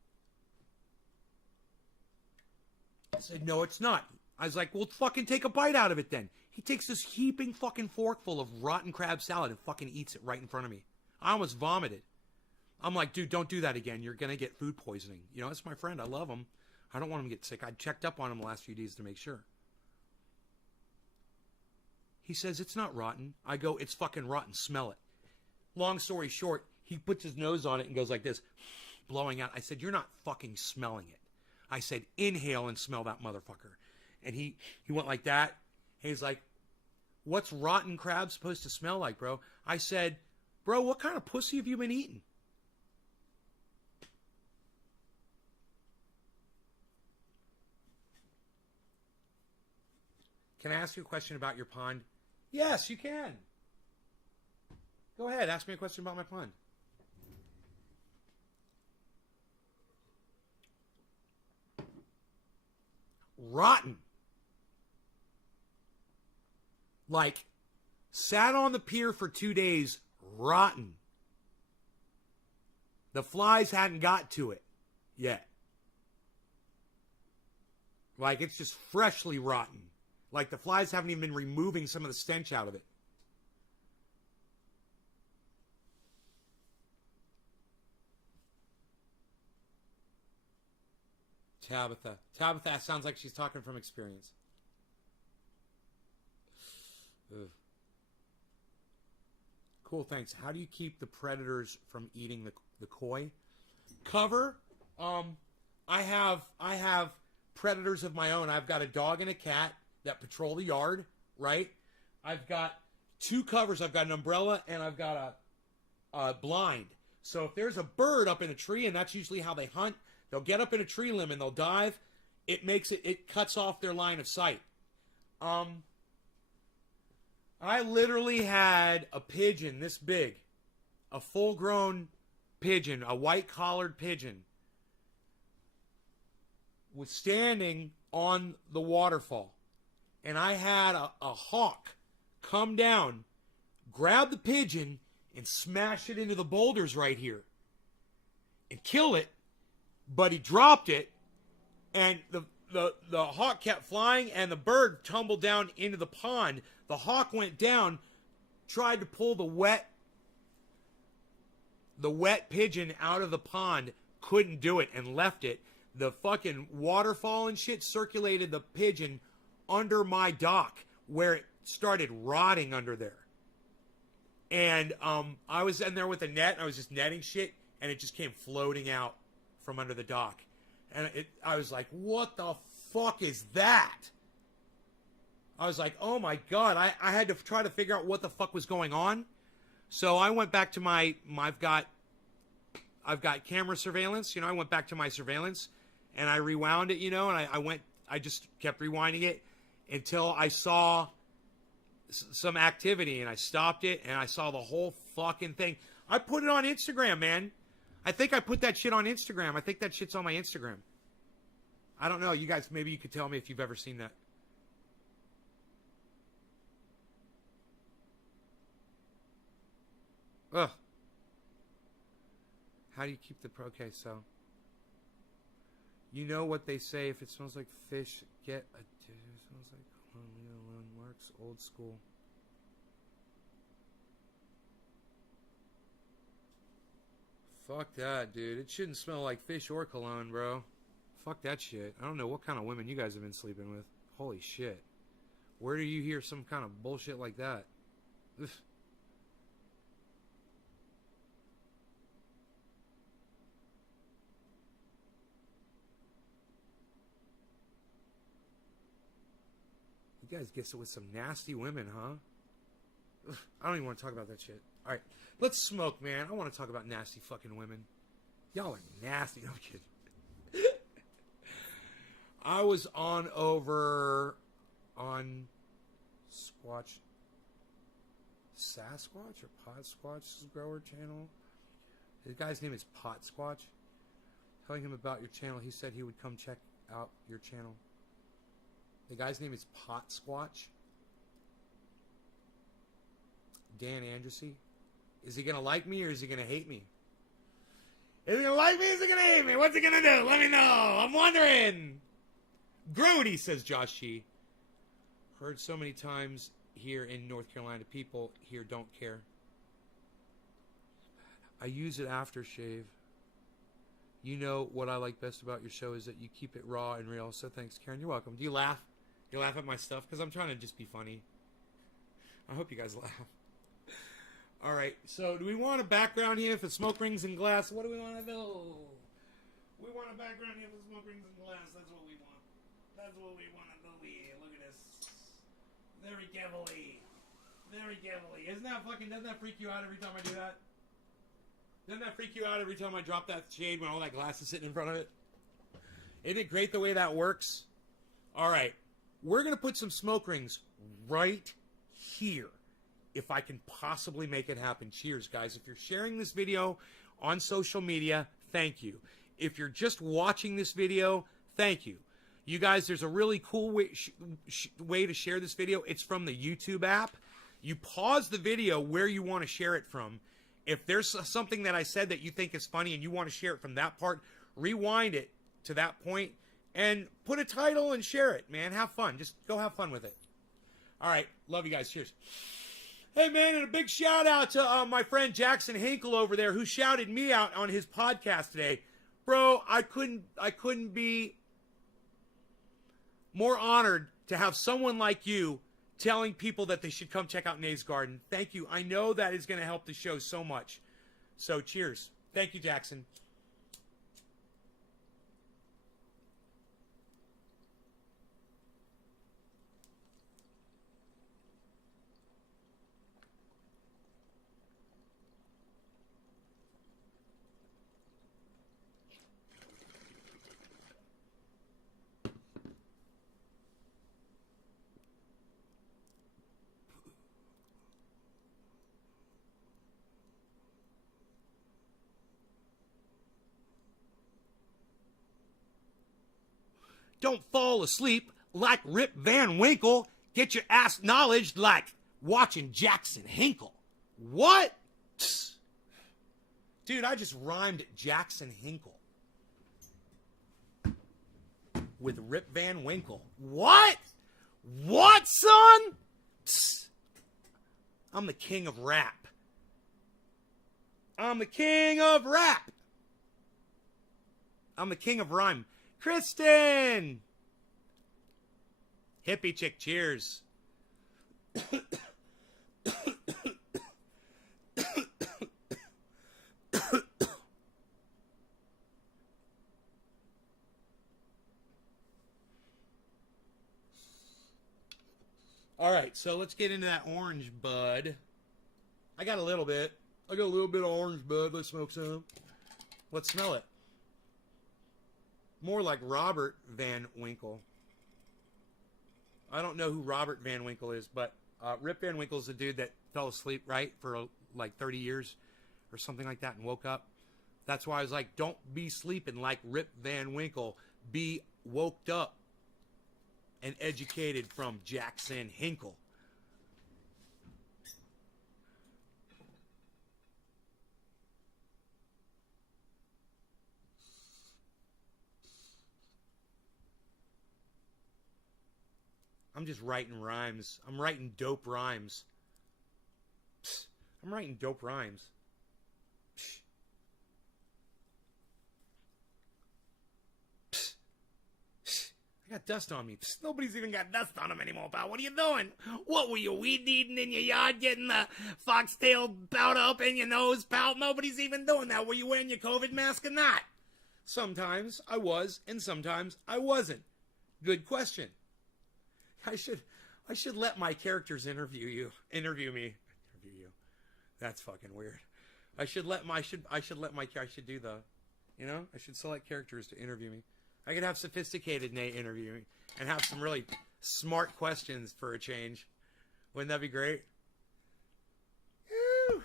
I said, no, it's not. I was like, well, fucking take a bite out of it then. He takes this heaping fucking fork full of rotten crab salad and fucking eats it right in front of me. I almost vomited. I'm like, dude, don't do that again. You're going to get food poisoning. You know, it's my friend. I love him. I don't want him to get sick. I checked up on him the last few days to make sure. He says, it's not rotten. I go, it's fucking rotten. Smell it. Long story short, he puts his nose on it and goes like this, blowing out. I said, you're not fucking smelling it. I said, inhale and smell that motherfucker. And he went like that. And he's like, what's rotten crab supposed to smell like, bro? I said, bro, what kind of pussy have you been eating? Can I ask you a question about your pond? Yes, you can. Go ahead, ask me a question about my pond. Rotten. Like, sat on the pier for 2 days, rotten. The flies hadn't got to it yet. Like, it's just freshly rotten. Like, the flies haven't even been removing some of the stench out of it. Tabitha. Tabitha sounds like she's talking from experience. Ugh. Cool, thanks. How do you keep the predators from eating the koi? Cover. I have predators of my own. I've got a dog and a cat that patrol the yard, right? I've got 2 covers. I've got an umbrella and I've got a blind. So if there's a bird up in a tree, and that's usually how they hunt, they'll get up in a tree limb and they'll dive. it cuts off their line of sight. I literally had a pigeon this big, a full-grown pigeon, a white-collared pigeon, was standing on the waterfall. And I had a hawk come down, grab the pigeon, and smash it into the boulders right here. And kill it, but he dropped it, and the hawk kept flying, and the bird tumbled down into the pond. The hawk went down, tried to pull the wet pigeon out of the pond, couldn't do it, and left it. The fucking waterfall and shit circulated the pigeon under my dock, where it started rotting under there. And I was in there with a net, and I was just netting shit, and it just came floating out from under the dock. And I was like, what the fuck is that? I was like, oh my God. I had to try to figure out what the fuck was going on. So I went back to I've got camera surveillance. I went back to my surveillance, and I rewound it, and I just kept rewinding it until I saw some activity, and I stopped it, and I saw the whole fucking thing. I put it on Instagram, man. I think I put that shit on Instagram. I think that shit's on my Instagram. I don't know. You guys, maybe you could tell me if you've ever seen that. Ugh. How do you keep the... Okay, so... You know what they say, if it smells like fish, get a... It smells like cologne, marks, old school. Fuck that, dude. It shouldn't smell like fish or cologne, bro. Fuck that shit. I don't know what kind of women you guys have been sleeping with. Holy shit. Where do you hear some kind of bullshit like that? Ugh. You guys get it with some nasty women, huh? Ugh, I don't even want to talk about that shit. All right, let's smoke, man. I want to talk about nasty fucking women. Y'all are nasty. No, I'm kidding. I was on Squatch, Sasquatch or Pot Squatch's grower channel. The guy's name is Pot Squatch. Telling him about your channel, he said he would come check out your channel. The guy's name is Pot Squatch. Dan Andressy. Is he going to like me or is he going to hate me? Is he going to like me or is he going to hate me? What's he going to do? Let me know. I'm wondering. Grody, says Josh Shee. Heard so many times here in North Carolina, people here don't care. I use it after shave. You know what I like best about your show is that you keep it raw and real. So thanks, Karen. You're welcome. Do you laugh? You laugh at my stuff? Because I'm trying to just be funny. I hope you guys laugh. All right. So do we want a background here for smoke rings and glass? What do we want to do? We want a background here for smoke rings and glass. That's what we want. That's what we want to do here. Look at this. Very carefully. Very carefully. Doesn't that freak you out every time I do that? Doesn't that freak you out every time I drop that shade when all that glass is sitting in front of it? Isn't it great the way that works? All right. We're going to put some smoke rings right here, if I can possibly make it happen. Cheers, guys. If you're sharing this video on social media, thank you. If you're just watching this video, thank you. You guys, there's a really cool way to share this video. It's from the YouTube app. You pause the video where you want to share it from. If there's something that I said that you think is funny and you want to share it from that part, rewind it to that point and put a title and share it, man. Have fun. Just go have fun with it. All right. Love you guys. Cheers. Hey, man, and a big shout out to my friend Jackson Hinkle over there who shouted me out on his podcast today. Bro, I couldn't be more honored to have someone like you telling people that they should come check out Nate's Garden. Thank you. I know that is going to help the show so much. So cheers. Thank you, Jackson. Don't fall asleep like Rip Van Winkle. Get your ass knowledge like watching Jackson Hinkle. What? Dude, I just rhymed Jackson Hinkle with Rip Van Winkle. What? What, son? I'm the king of rap. I'm the king of rap. I'm the king of rhyme. Kristen! Hippie chick, cheers. All right, so let's get into that orange, bud. I got a little bit. I got a little bit of orange, bud. Let's smoke some. Let's smell it. More like Robert Van Winkle. I don't know who Robert Van Winkle is, but Rip Van Winkle is the dude that fell asleep, right, for like 30 years or something like that and woke up. That's why I was like, don't be sleeping like Rip Van Winkle. Be woked up and educated from Jackson Hinkle. I'm just writing rhymes. I'm writing dope rhymes. I'm writing dope rhymes. I got dust on me. Nobody's even got dust on them anymore, pal. What are you doing? What were you, weed eating in your yard, getting the foxtail powder up in your nose, pal? Nobody's even doing that. Were you wearing your COVID mask or not? Sometimes I was, and sometimes I wasn't. Good question. I should let my characters interview me. That's fucking weird. I should select characters to interview me. I could have sophisticated Nate interview me and have some really smart questions for a change. Wouldn't that be great? Woo.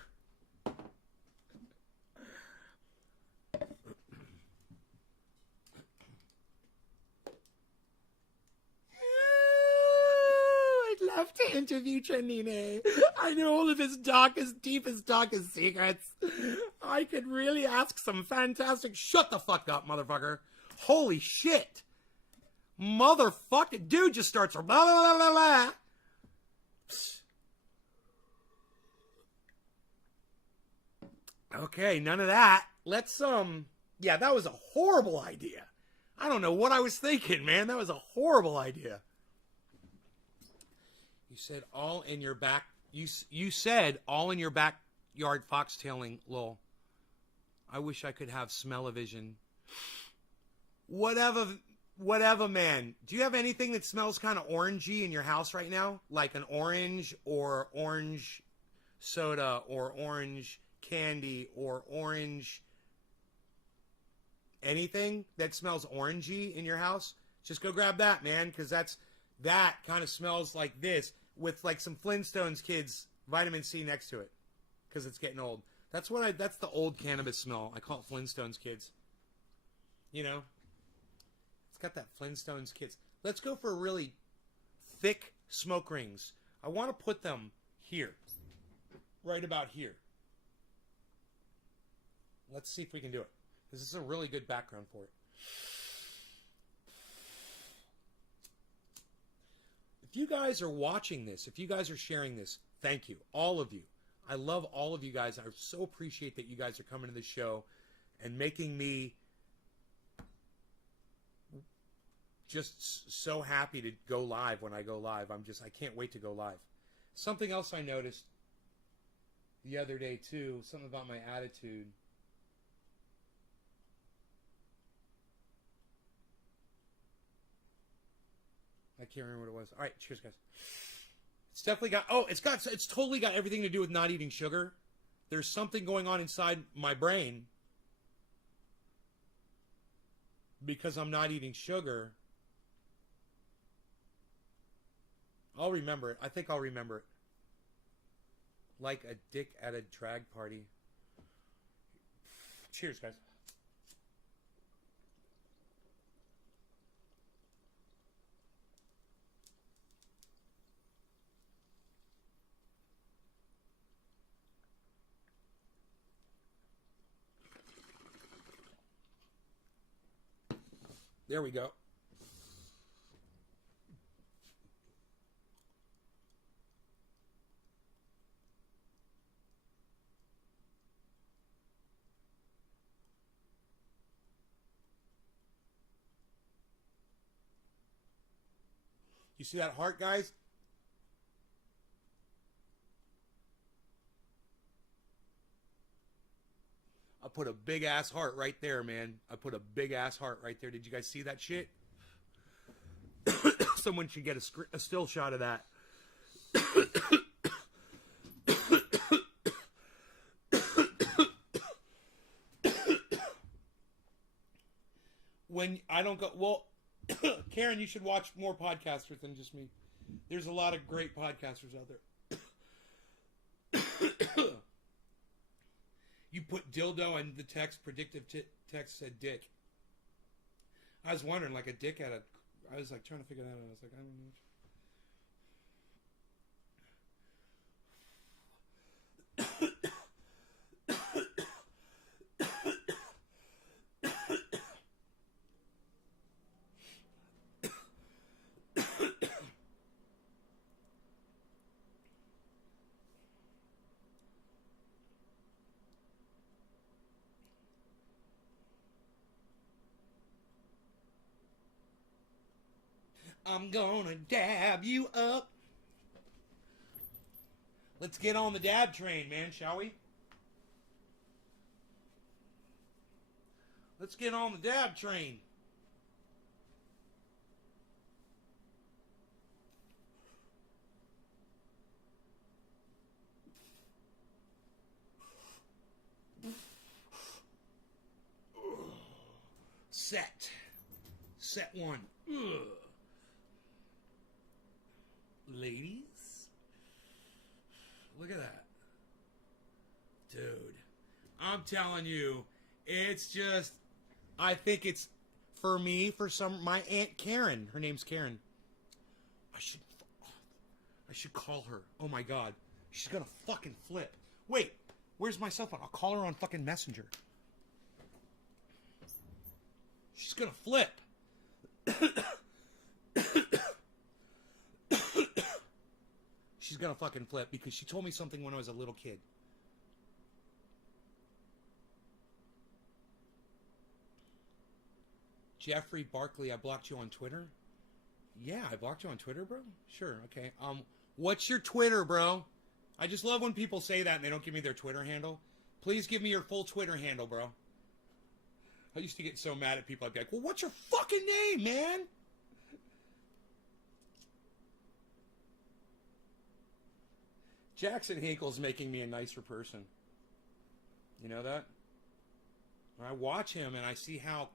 I'd love to interview Chanine. I know all of his darkest, deepest, darkest secrets. I could really ask some fantastic... Shut the fuck up, motherfucker. Holy shit. Motherfucker. Dude just starts... Blah, blah, blah, blah, blah. Okay, none of that. Let's, yeah, that was a horrible idea. I don't know what I was thinking, man. That was a horrible idea. You said all in your back... You said all in your backyard foxtailing, lol. I wish I could have smell-o-vision. Whatever, man. Do you have anything that smells kind of orangey in your house right now? Like an orange or orange soda or orange candy or orange anything that smells orangey in your house? Just go grab that, man, because that kind of smells like this with like some Flintstones kids vitamin C next to it because it's getting old. That's the old cannabis smell. I call it Flintstones kids. You know? It's got that Flintstones kids. Let's go for really thick smoke rings. I want to put them here. Right about here. Let's see if we can do it. This is a really good background for it. If you guys are watching this, if you guys are sharing this, thank you. All of you. I love all of you guys. I so appreciate that you guys are coming to the show and making me just so happy to go live when I go live. I can't wait to go live. Something else I noticed the other day too, something about my attitude. I can't remember what it was. All right, cheers, guys. It's definitely got... Oh, it's totally got everything to do with not eating sugar. There's something going on inside my brain because I'm not eating sugar. I'll remember it. I think I'll remember it. Like a dick at a drag party. Cheers, guys. There we go. You see that heart, guys? I put a big ass heart right there, man. I put a big ass heart right there. Did you guys see that shit? Someone should get a still shot of that. When I don't go, well, Karen, you should watch more podcasters than just me. There's a lot of great podcasters out there. You put dildo and the text, predictive text said dick. I was wondering, like a dick had a... I was like trying to figure that out. I was like, I don't know. I'm gonna dab you up. Let's get on the dab train, man, shall we? Let's get on the dab train. Set one. Ugh. Ladies, look at that. Dude, I'm telling you, it's just, I think it's, for me, my Aunt Karen, her name's Karen. I should call her. Oh my God. She's gonna fucking flip. Wait, where's my cell phone? I'll call her on fucking Messenger. She's gonna flip. She's gonna fucking flip because she told me something when I was a little kid. Jeffrey Barkley, I blocked you on Twitter. Yeah, I blocked you on Twitter, bro. Sure, okay. What's your Twitter, bro? I just love when people say that and they don't give me their Twitter handle. Please give me your full Twitter handle, bro. I used to get so mad at people. I'd be like, well, what's your fucking name, man? Jackson Hinkle's making me a nicer person. You know that? When I watch him and I see how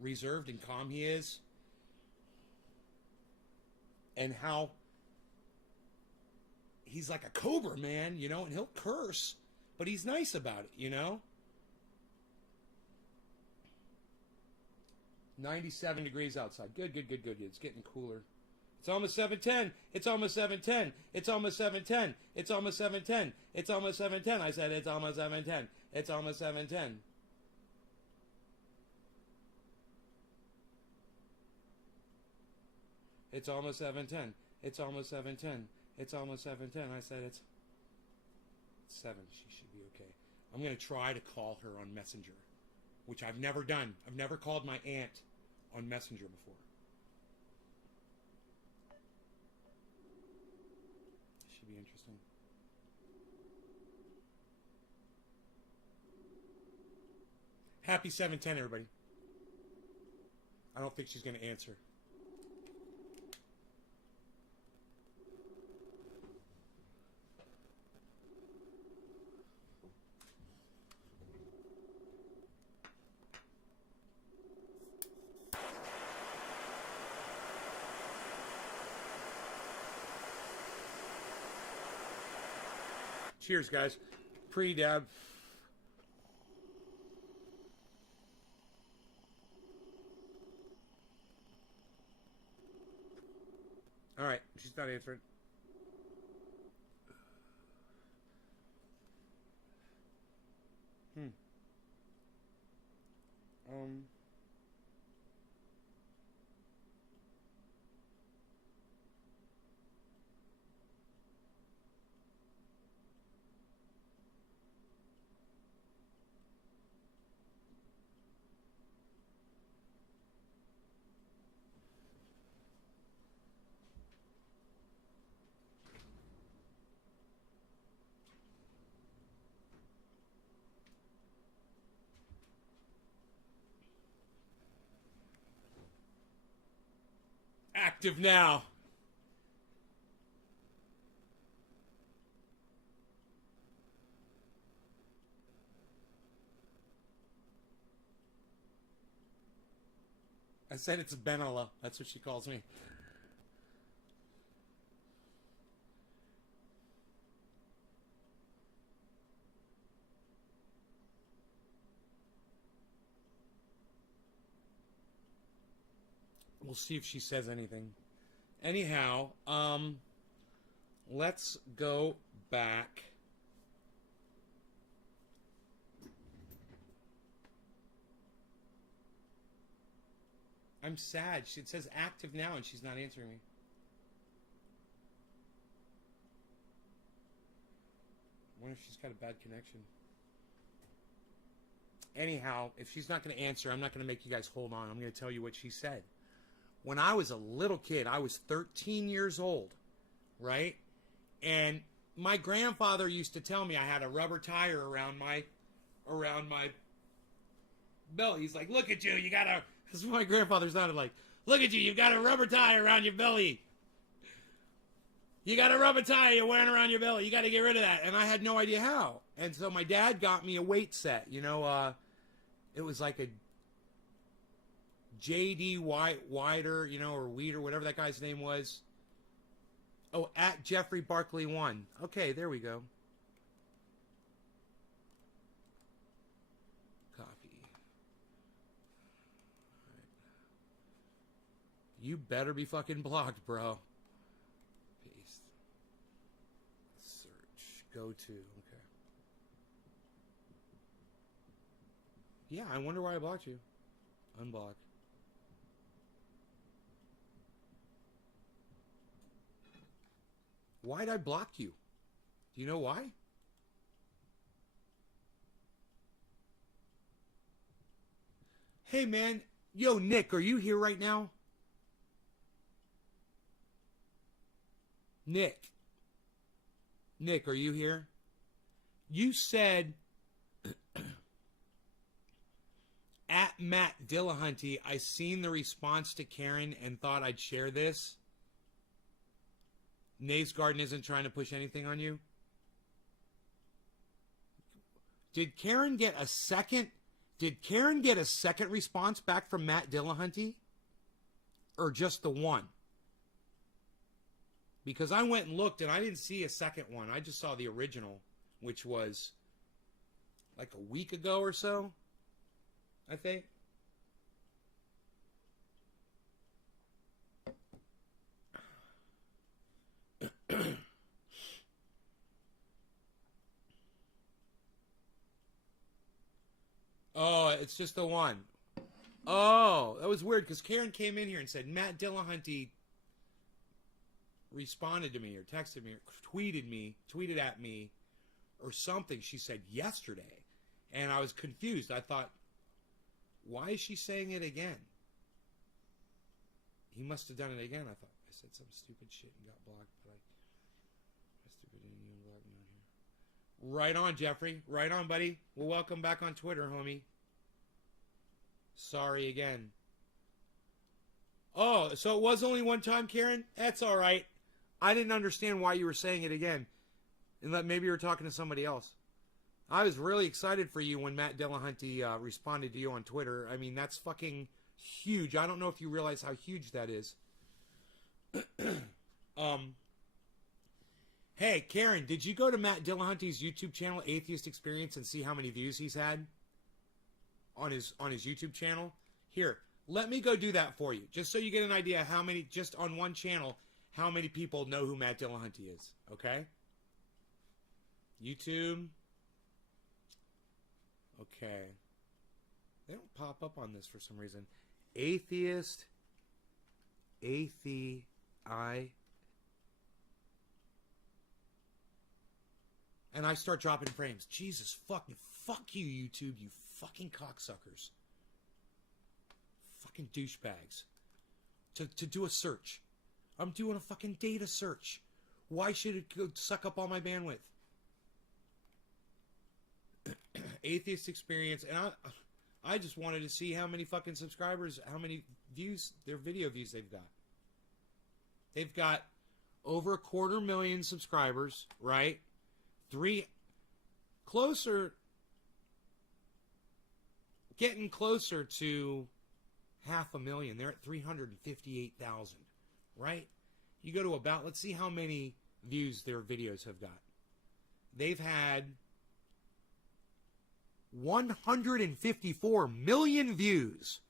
reserved and calm he is, and how he's like a cobra, man, you know, and he'll curse, but he's nice about it, you know? 97 degrees outside. Good. It's getting cooler. It's almost 7:10. It's almost 7:10. It's almost 7:10. It's almost 7:10. It's almost 7:10. I said it's almost 7:10. It's almost 7:10. It's almost 7:10. It's almost 7:10. It's almost 7:10. I said it's 7. She should be okay. I'm going to try to call her on Messenger, which I've never done. I've never called my aunt on Messenger before. Should be interesting. Happy 7:10, everybody. I don't think she's going to answer. Cheers, guys. Pre-dab. All right, she's not answering. Active now. I said it's Benella. That's what she calls me. We'll see if she says anything. Anyhow, let's go back. I'm sad. It says active now and she's not answering me. I wonder if she's got a bad connection. Anyhow, if she's not going to answer, I'm not going to make you guys hold on. I'm going to tell you what she said. When I was a little kid, I was 13 years old, right? And my grandfather used to tell me I had a rubber tire around my belly. He's like, look at you, you got a... This is what my grandfather sounded like. Look at you, you've got a rubber tire around your belly. You got a rubber tire you're wearing around your belly. You got to get rid of that. And I had no idea how. And so my dad got me a weight set. You know, it was like a J.D. Wider, you know, or Weeder, whatever that guy's name was. Oh, at Jeffrey Barkley 1. Okay, there we go. Copy. Right. You better be fucking blocked, bro. Paste. Search. Go to. Okay. Yeah, I wonder why I blocked you. Unblock. Why'd I block you? Do you know why? Hey, man. Yo, Nick, are you here right now? Nick. Nick, are you here? You said at Matt Dillahunty, I seen the response to Karen and thought I'd share this. Nave's Garden isn't trying to push anything on you. Did Karen get a second? Did Karen get a second response back from Matt Dillahunty? Or just the one? Because I went and looked and I didn't see a second one. I just saw the original, which was like a week ago or so, I think. Oh, it's just the one. Oh, that was weird because Karen came in here and said Matt Dillahunty responded to me or texted me or tweeted at me or something. She said yesterday. And I was confused. I thought, why is she saying it again? He must have done it again. I thought I said some stupid shit and got blocked, but right on, Jeffrey. Right on, buddy. Well, welcome back on Twitter, homie. Sorry again. Oh, so it was only one time, Karen? That's all right. I didn't understand why you were saying it again. And that maybe you were talking to somebody else. I was really excited for you when Matt Dillahunty responded to you on Twitter. I mean, that's fucking huge. I don't know if you realize how huge that is. Hey, Karen, did you go to Matt Dillahunty's YouTube channel, Atheist Experience, and see how many views he's had on his YouTube channel? Here, let me go do that for you, just so you get an idea how many, just on one channel, how many people know who Matt Dillahunty is, okay? YouTube. Okay. They don't pop up on this for some reason. Atheist. And I start dropping frames. Jesus fuck you, YouTube, you fucking cocksuckers. Fucking douchebags. To do a search. I'm doing a fucking data search. Why should it go suck up all my bandwidth? Atheist Experience, and I just wanted to see how many fucking subscribers, how many views, their video views they've got. They've got over 250,000 subscribers, right? Closer, getting closer to 500,000. They're at 358,000, right? You go to about, let's see how many views their videos have got. They've had 154 million views.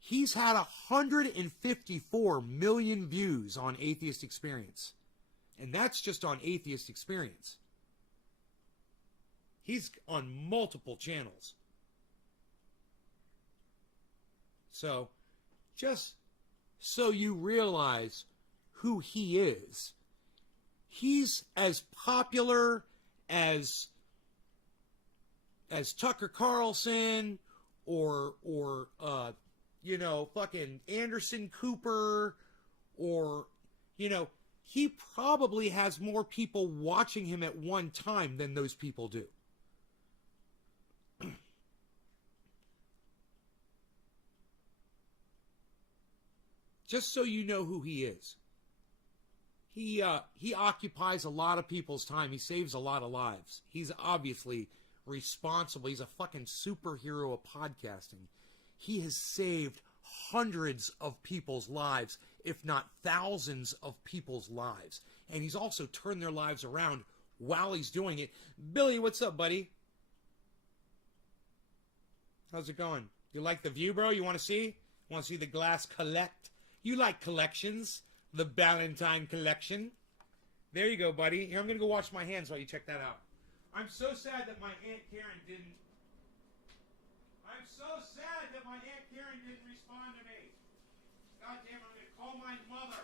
He's had 154 million views on Atheist Experience. And that's just on Atheist Experience. He's on multiple channels. So, just so you realize who he is, he's as popular as Tucker Carlson or fucking Anderson Cooper, or, he probably has more people watching him at one time than those people do. Just so you know who he is. He occupies a lot of people's time. He saves a lot of lives. He's obviously responsible. He's a fucking superhero of podcasting. He has saved hundreds of people's lives, if not thousands of people's lives. And he's also turned their lives around while he's doing it. Billy, what's up, buddy? How's it going? You like the view, bro? You want to see? Want to see the glass collect? You like collections. The Ballantine collection. There you go, buddy. Here, I'm going to go wash my hands while you check that out. I'm so sad that my Aunt Karen didn't... I'm so sad that my Aunt Karen didn't respond to me. God damn, I'm going to call my mother.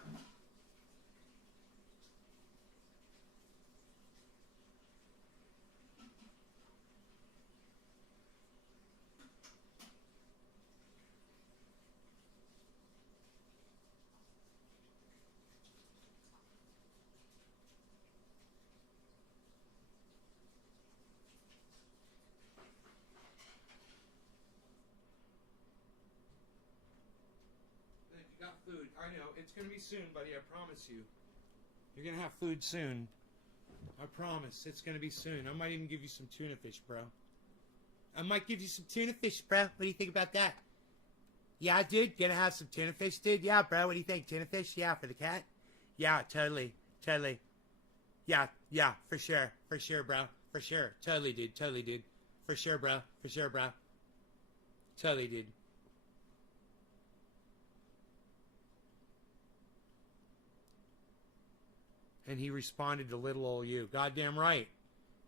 Food. I know. It's going to be soon, buddy. I promise you. You're going to have food soon. I promise. It's going to be soon. I might even give you some tuna fish, bro. I might give you some tuna fish, bro. What do you think about that? Yeah, dude. Gonna have some tuna fish, dude? Yeah, bro. What do you think? Tuna fish? Yeah, for the cat? Yeah, totally. Totally. Yeah, for sure. For sure, bro. For sure. Totally, dude. Totally, dude. For sure, bro. For sure, bro. Totally, dude. And he responded to little old you. Goddamn right.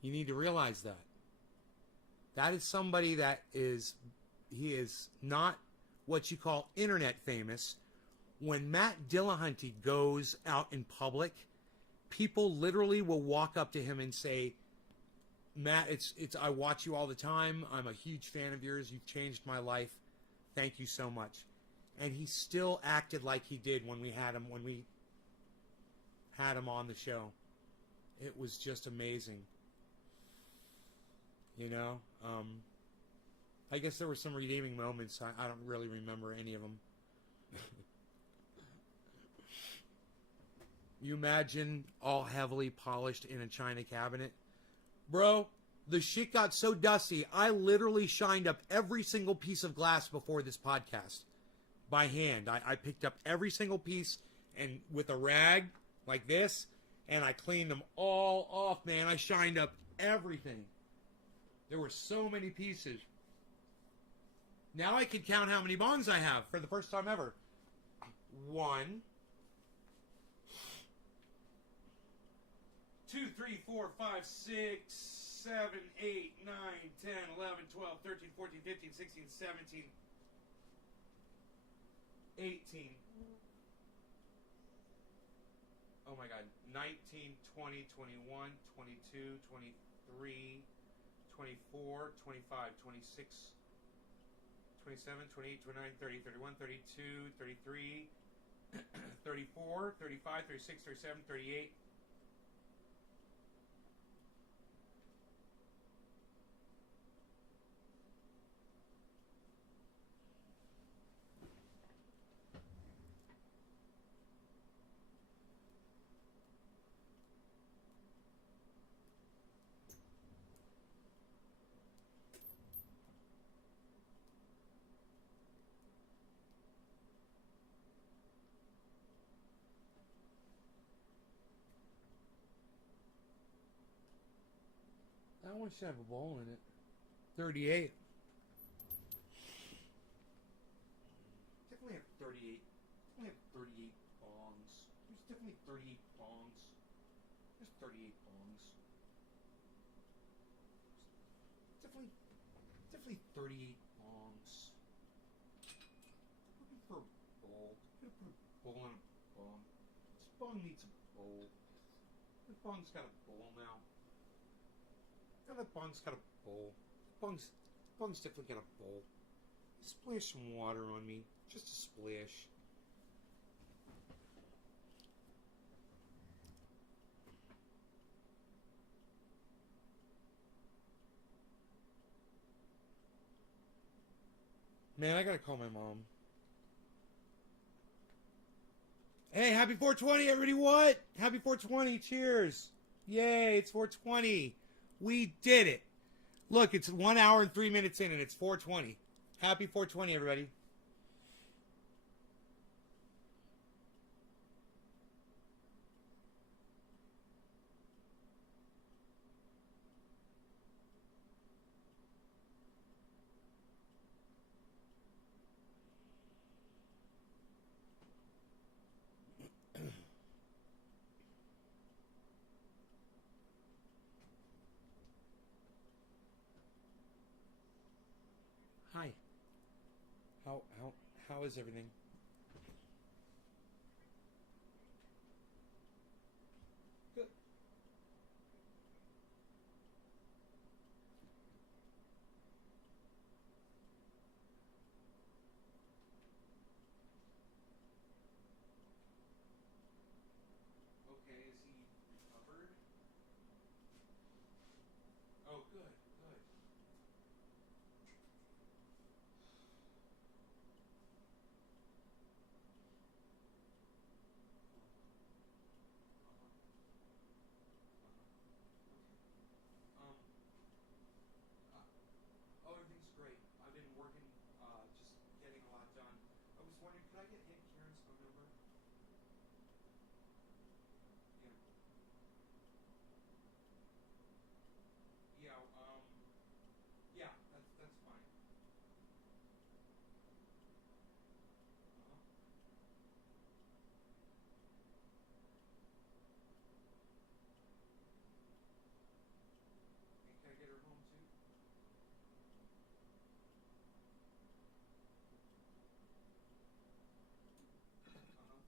You need to realize that. That is somebody that he is not what you call internet famous. When Matt Dillahunty goes out in public, people literally will walk up to him and say, Matt, I watch you all the time. I'm a huge fan of yours. You've changed my life. Thank you so much. And he still acted like he did when we had him on the show. It was just amazing. I guess there were some redeeming moments. I don't really remember any of them. You imagine all heavily polished in a china cabinet? Bro, the shit got so dusty, I literally shined up every single piece of glass before this podcast. By hand. I picked up every single piece and with a rag like this, and I cleaned them all off, man. I shined up everything. There were so many pieces. Now I can count how many bongs I have for the first time ever. 1, 2, 3, 4, 5, 6, 7, 8, 9, 10, 11, 12, 13, 14, 15, 16, 17, 18. Oh my God. 19, 20, 21, 22, 23, 24, 25, 26, 27, 28, 29, 30, 31, 32, 33, 34, 35, 36, 37, 38. That one should have a bowl in it. 38. Definitely have 38. Definitely have 38 bongs. There's definitely 38 bongs. There's 38 bongs. Definitely 38 bongs. Looking for a bowl. I'm gonna put a bowl in a bong. This bong needs a bowl. The bong's got a bowl now. Now that bong's got a bowl. Bong's definitely got a bowl. Splash some water on me. Just a splash. Man, I gotta call my mom. Hey, happy 420, everybody. What? Happy 420. Cheers. Yay, it's 420. We did it. Look, it's 1 hour and 3 minutes in, and it's 420. Happy 420, everybody. Hi. How is everything? Good. Okay, is he recovered? Oh, good, good. Um, oh, everything's great. I've been working, just getting a lot done. I was wondering, could I get Aunt Karen's phone number? Yeah. Yeah, yeah, that's fine. Uh-huh. And can I get her home too? Uh-huh.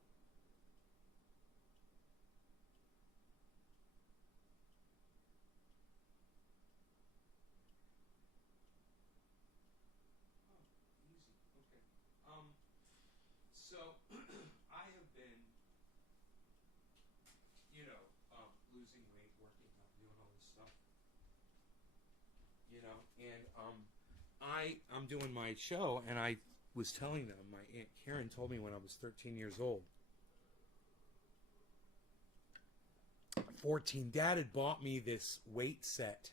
Oh, easy. Okay. So I have been, losing weight, working out, doing all this stuff, and I'm doing my show, and I was telling them my Aunt Karen told me when I was 13 years old. 14, Dad had bought me this weight set,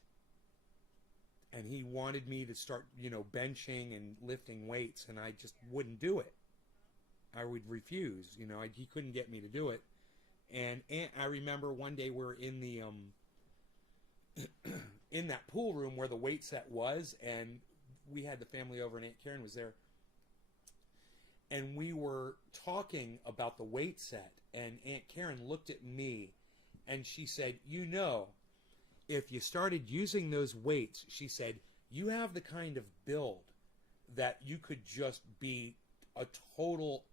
and he wanted me to start, benching and lifting weights, and I just wouldn't do it. I would refuse. He couldn't get me to do it. And I remember one day we were in the in that pool room where the weight set was, and we had the family over, and Aunt Karen was there, and we were talking about the weight set, and Aunt Karen looked at me, and she said, if you started using those weights, she said, you have the kind of build that you could just be a total,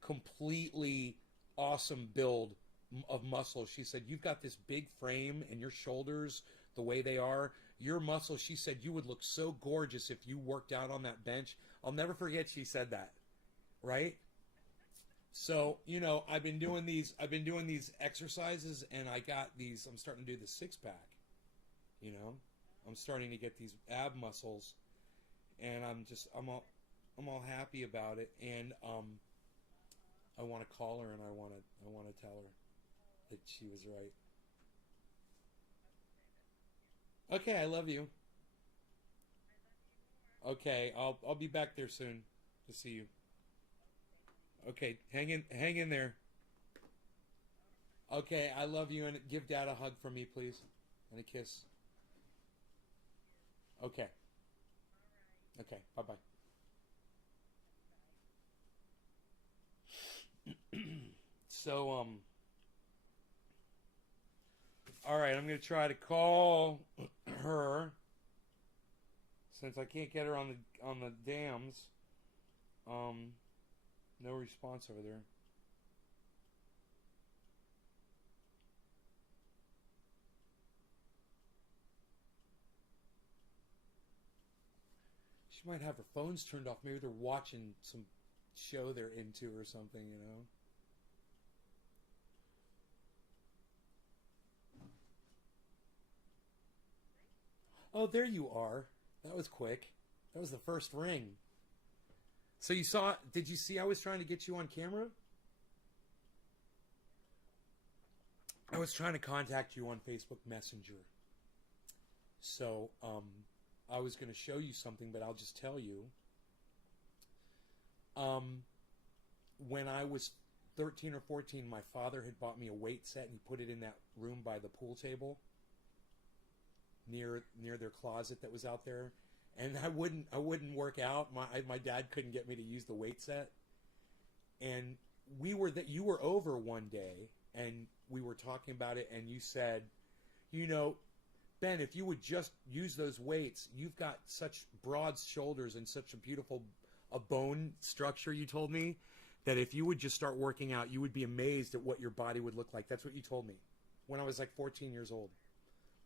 completely awesome build of muscle. She said, you've got this big frame and your shoulders, the way they are, your muscles, she said, you would look so gorgeous if you worked out on that bench. I'll never forget she said that, right? So, I've been doing these exercises, and I'm starting to do the six pack, I'm starting to get these ab muscles, and I'm all happy about it. And I want to call her, and I want to tell her that she was right. Okay, I love you. Okay, I'll be back there soon to see you. Okay, hang in there. Okay, I love you, and give Dad a hug for me, please, and a kiss. Okay. Okay. Bye-bye. So, all right, I'm going to try to call her since I can't get her on the dams. Um, no response over there. She might have her phones turned off. Maybe they're watching some show they're into or something, you know. Oh, there you are. That was quick. That was the first ring. So you saw, did you see I was trying to get you on camera? I was trying to contact you on Facebook Messenger. So, I was going to show you something, but I'll just tell you. Um, when I was 13 or 14, my father had bought me a weight set and he put it in that room by the pool table near their closet that was out there. And I wouldn't work out. My dad couldn't get me to use the weight set. And you were over one day and we were talking about it and you said, you know, Ben, if you would just use those weights, you've got such broad shoulders and such a beautiful a bone structure, you told me, that if you would just start working out, you would be amazed at what your body would look like. That's what you told me when I was like 14 years old.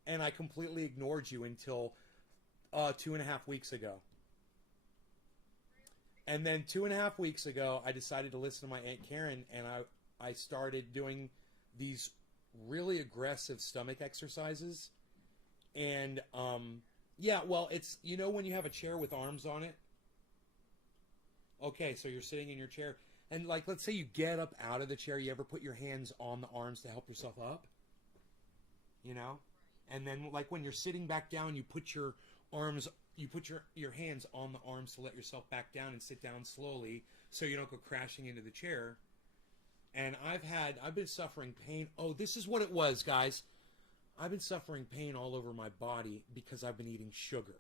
And I completely ignored you until 2.5 weeks ago. And then 2.5 weeks ago, I decided to listen to my Aunt Karen, and I started doing these really aggressive stomach exercises. And yeah, well, it's, you know, when you have a chair with arms on it. Okay, so you're sitting in your chair, and like, let's say you get up out of the chair. You ever put your hands on the arms to help yourself up? You know, and then like when you're sitting back down, you put your arms, you put your hands on the arms to let yourself back down and sit down slowly, so you don't go crashing into the chair. And I've been suffering pain. Oh, this is what it was, guys. I've been suffering pain all over my body because I've been eating sugar.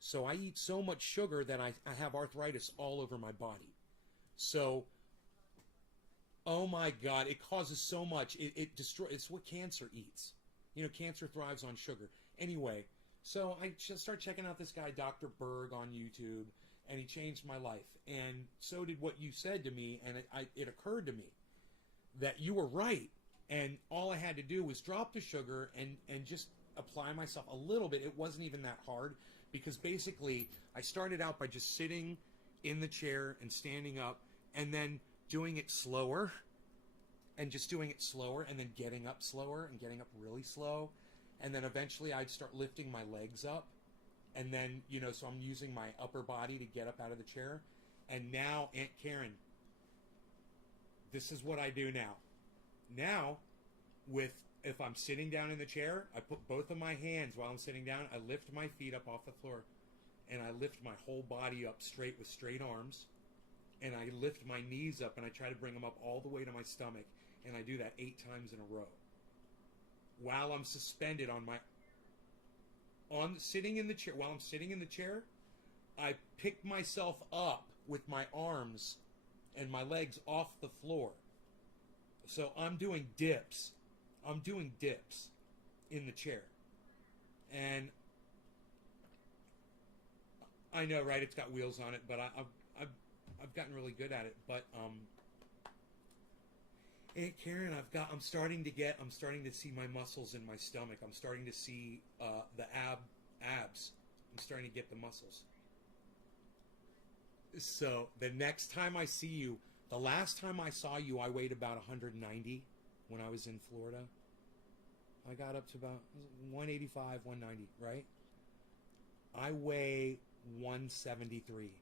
So I eat so much sugar that I have arthritis all over my body. So, oh my God, it causes so much. It destroys, it's what cancer eats. You know, cancer thrives on sugar. Anyway, so I just start checking out this guy, Dr. Berg, on YouTube, and he changed my life. And so did what you said to me, and it occurred to me that you were right. And all I had to do was drop the sugar and just apply myself a little bit. It wasn't even that hard, because basically I started out by just sitting in the chair and standing up and then doing it slower and just doing it slower and then getting up slower and getting up really slow. And then eventually I'd start lifting my legs up. And then, you know, so I'm using my upper body to get up out of the chair. And now, Aunt Karen, this is what I do now. Now, if I'm sitting down in the chair, I put both of my hands while I'm sitting down. I lift my feet up off the floor, and I lift my whole body up straight with straight arms, and I lift my knees up, and I try to bring them up all the way to my stomach, and I do that 8 times in a row while I'm suspended sitting in the chair. While I'm sitting in the chair, I pick myself up with my arms and my legs off the floor. So I'm doing dips. I'm doing dips in the chair. And I know, right? It's got wheels on it, but I've gotten really good at it. But Aunt Karen, I'm starting to see my muscles in my stomach. I'm starting to see the abs. I'm starting to get the muscles. So the next time I see you, the last time I saw you, I weighed about 190 when I was in Florida. I got up to about 185, 190, right? I weigh 173.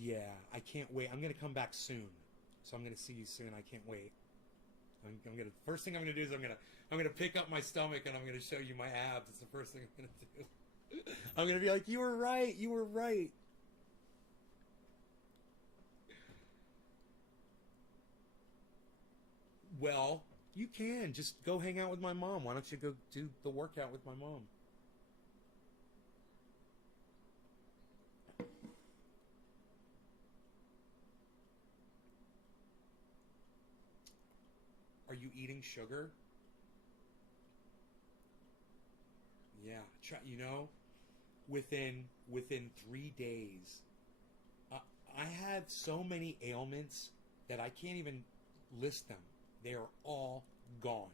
Yeah, I can't wait. I'm going to come back soon. So I'm going to see you soon. I can't wait. I'm going to, first thing I'm going to do is I'm going to pick up my stomach and I'm going to show you my abs. It's the first thing I'm going to do. I'm going to be like, you were right. You were right. Well, You can. Just go hang out with my mom. Why don't you go do the workout with my mom? Are you eating sugar? Yeah. Try, within 3 days, uh, I had so many ailments that I can't even list them. They are all gone.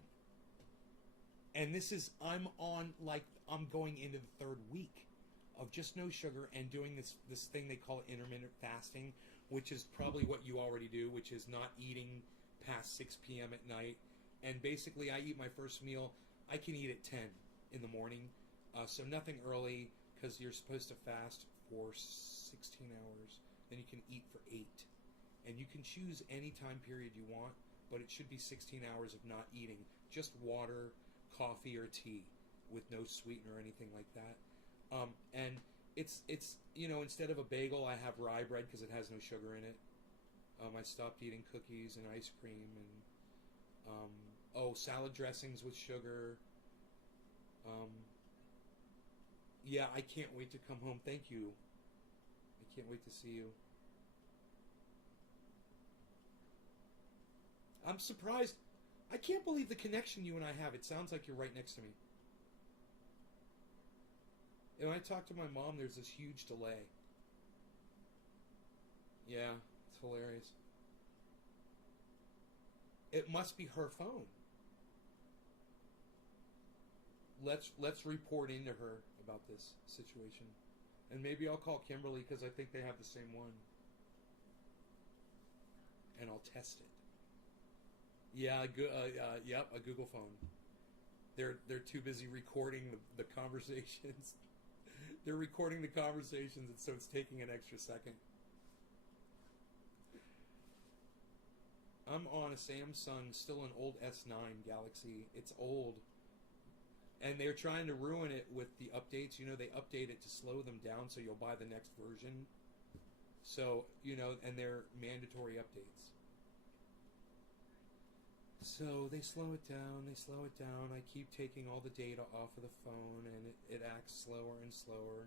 And I'm going into the third week of just no sugar and doing this thing they call intermittent fasting, which is probably what you already do, which is not eating past 6 p.m. at night. And basically, I eat my first meal. I can eat at 10 in the morning, so nothing early, because you're supposed to fast for 16 hours. Then you can eat for 8. And you can choose any time period you want, but it should be 16 hours of not eating. Just water, coffee, or tea with no sweetener or anything like that. And it's instead of a bagel, I have rye bread because it has no sugar in it. I stopped eating cookies and ice cream and salad dressings with sugar. Yeah, I can't wait to come home. Thank you. I can't wait to see you. I'm surprised. I can't believe the connection you and I have. It sounds like you're right next to me. And when I talk to my mom, there's this huge delay. Yeah, it's hilarious. It must be her phone. Let's report into her about this situation. And maybe I'll call Kimberly because I think they have the same one. And I'll test it. Yeah, yep, a Google phone. They're too busy recording the conversations. They're recording the conversations, and so it's taking an extra second. I'm on a Samsung, still an old S9 Galaxy. It's old. And they're trying to ruin it with the updates. They update it to slow them down so you'll buy the next version. So, and they're mandatory updates. So they slow it down, I keep taking all the data off of the phone, and it acts slower and slower.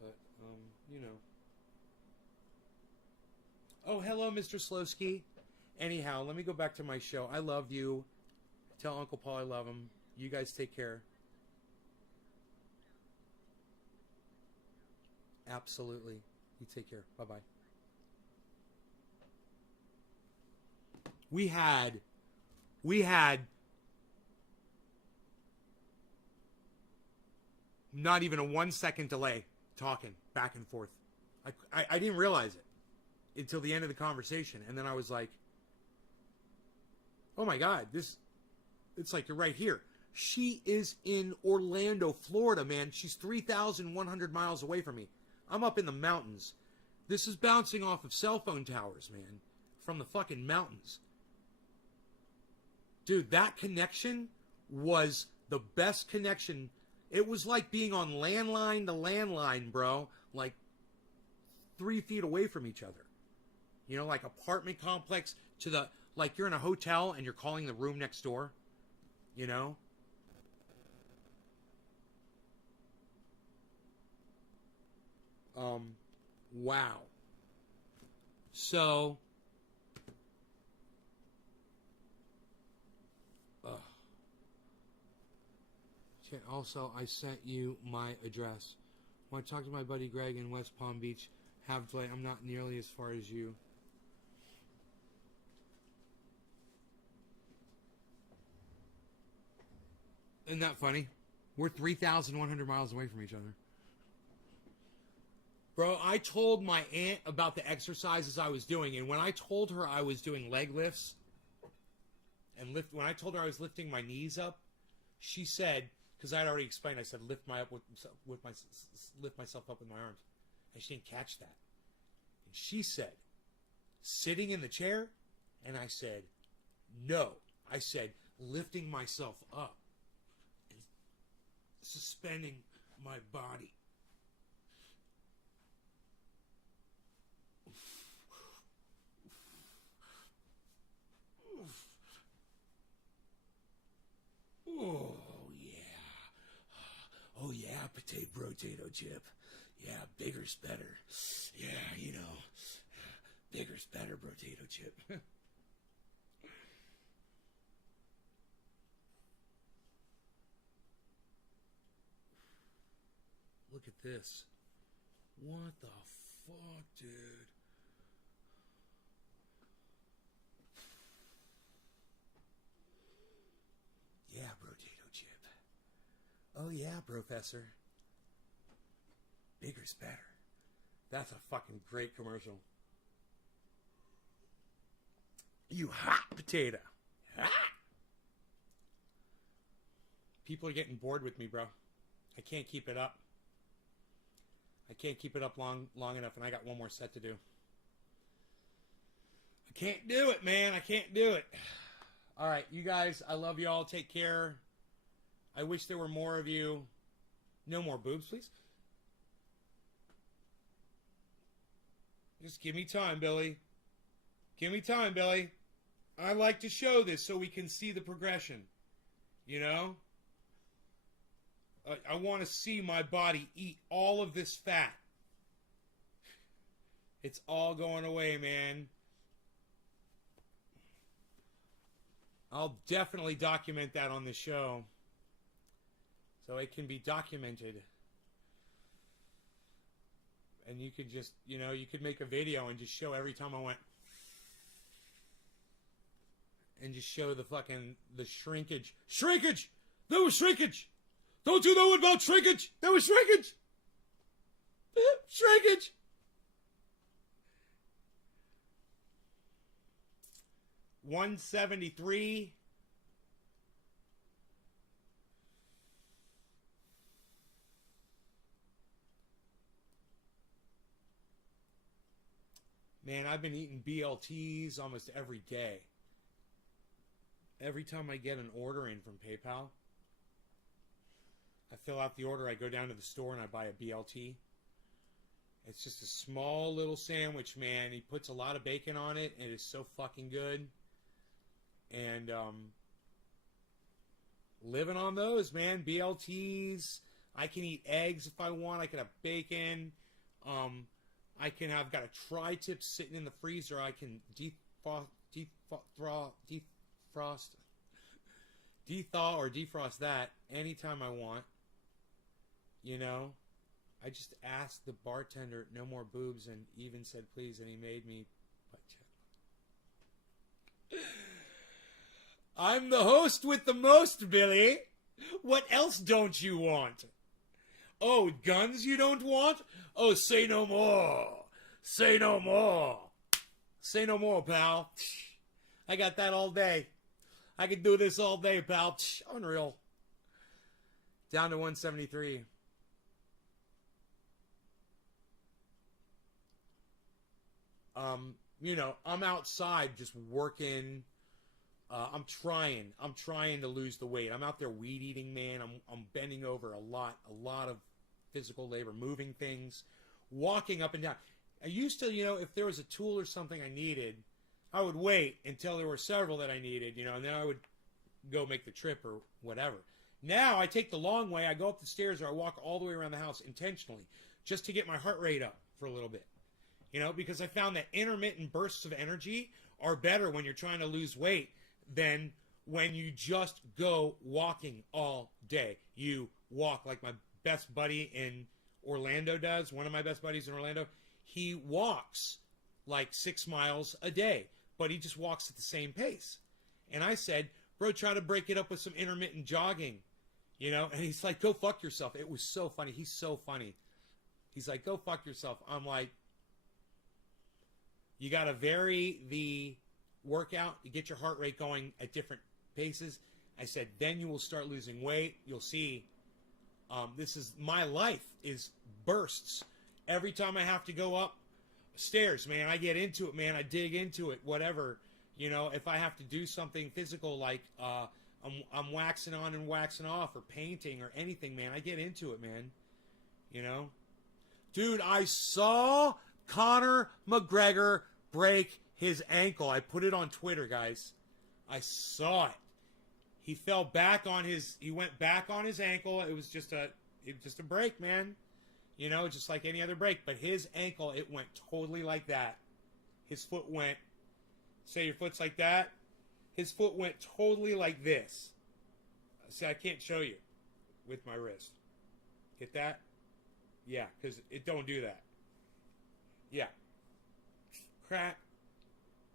But, Oh, hello, Mr. Slowski. Anyhow, let me go back to my show. I love you. Tell Uncle Paul I love him. You guys take care. Absolutely. You take care. Bye-bye. We had not even a 1 second delay talking back and forth. I didn't realize it until the end of the conversation. And then I was like, oh my God, it's like you're right here. She is in Orlando, Florida, man. She's 3,100 miles away from me. I'm up in the mountains. This is bouncing off of cell phone towers, man, from the fucking mountains. Dude, that connection was the best connection. It was like being on landline to landline, bro. Like 3 feet away from each other. Like apartment complex to like you're in a hotel and you're calling the room next door. Wow. So, also, I sent you my address. When I talked to my buddy Greg in West Palm Beach, I'm not nearly as far as you. Isn't that funny? We're 3,100 miles away from each other. Bro, I told my aunt about the exercises I was doing, and when I told her I was doing leg lifts, when I told her I was lifting my knees up, she said, because I'd already explained, I said lift myself up with my arms, and she didn't catch that. And she said, sitting in the chair, and I said, no. I said lifting myself up and suspending my body. potato chip. Yeah, bigger's better. Yeah, you know, bigger's better, potato chip. Look at this. What the fuck, dude? Yeah, potato chip. Oh yeah, Professor. Bigger's better. That's a fucking great commercial. You hot potato. Hot. People are getting bored with me, bro. I can't keep it up. I can't keep it up long enough, and I got one more set to do. I can't do it, man. I can't do it. All right, you guys, I love y'all. Take care. I wish there were more of you. No more boobs, please. Just give me time, Billy. Give me time, Billy. I like to show this so we can see the progression. You know? I want to see my body eat all of this fat. It's all going away, man. I'll definitely document that on the show. So it can be documented. And you could just, you know, you could make a video and just show every time I went. And just show the fucking, the shrinkage. Shrinkage! There was shrinkage! Don't you know about shrinkage? There was shrinkage! Shrinkage! $173. Man, I've been eating BLTs almost every day. Every time I get an order in from PayPal, I fill out the order, I go down to the store and I buy a BLT. It's just a small little sandwich, man. He puts a lot of bacon on it, and it is so fucking good. And living on those, man. BLTs. I can eat eggs if I want. I can have bacon. I've got a tri-tip sitting in the freezer. I can dethaw or defrost that anytime I want. You know, I just asked the bartender, no more boobs, and even said please, and he made me butt check. I'm the host with the most, Billy. What else don't you want? Oh, guns you don't want? Oh, say no more. Say no more. Say no more, pal. I got that all day. I could do this all day, pal. Unreal. Down to 173. You know, I'm outside just working. I'm trying to lose the weight. I'm out there weed eating, man. I'm bending over a lot of physical labor, moving things, walking up and down. I used to, you know, if there was a tool or something I needed, I would wait until there were several that I needed, you know, and then I would go make the trip or whatever. Now I take the long way. I go up the stairs or I walk all the way around the house intentionally just to get my heart rate up for a little bit. You know, because I found that intermittent bursts of energy are better when you're trying to lose weight than when you just go walking all day. You walk like my best buddy in Orlando does. One of my best buddies in Orlando, he walks like 6 miles a day, but he just walks at the same pace. And I said, bro, try to break it up with some intermittent jogging, you know? And he's like, go fuck yourself. It was so funny. He's so funny. He's like, go fuck yourself. I'm like, you got to vary the workout to get your heart rate going at different paces. I said, then you will start losing weight. You'll see. This is my life is bursts. Every time I have to go up stairs, man, I get into it, man. I dig into it, whatever. You know, if I have to do something physical like I'm waxing on and waxing off or painting or anything, man, I get into it, man. You know? Dude, I saw Conor McGregor break his ankle. I put it on Twitter, guys. I saw it. He fell back on his, he went back on his ankle. It was just It's just a break, man. You know, just like any other break. But his ankle, it went totally like that. His foot went, say your foot's like that. His foot went totally like this. See, I can't show you with my wrist. Get that? Yeah, because it don't do that. Yeah. Crack.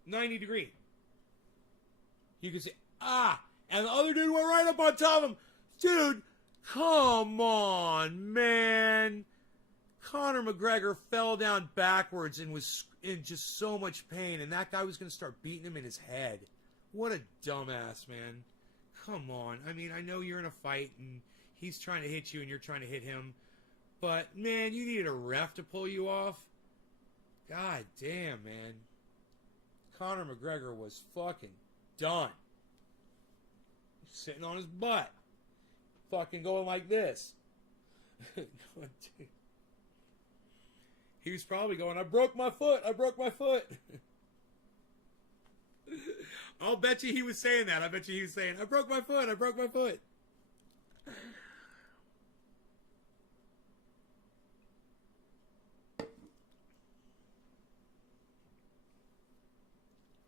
90 degree. You can see, and the other dude went right up on top of him. Dude, come on, man. Conor McGregor fell down backwards and was in just so much pain, and that guy was going to start beating him in his head. What a dumbass, man. Come on. I mean, I know you're in a fight, and he's trying to hit you, and you're trying to hit him. But, man, you needed a ref to pull you off. God damn, man. Conor McGregor was fucking done. Sitting on his butt. Fucking going like this. He was probably going, I broke my foot. I broke my foot. I'll bet you he was saying that. I bet you he was saying, I broke my foot. I broke my foot.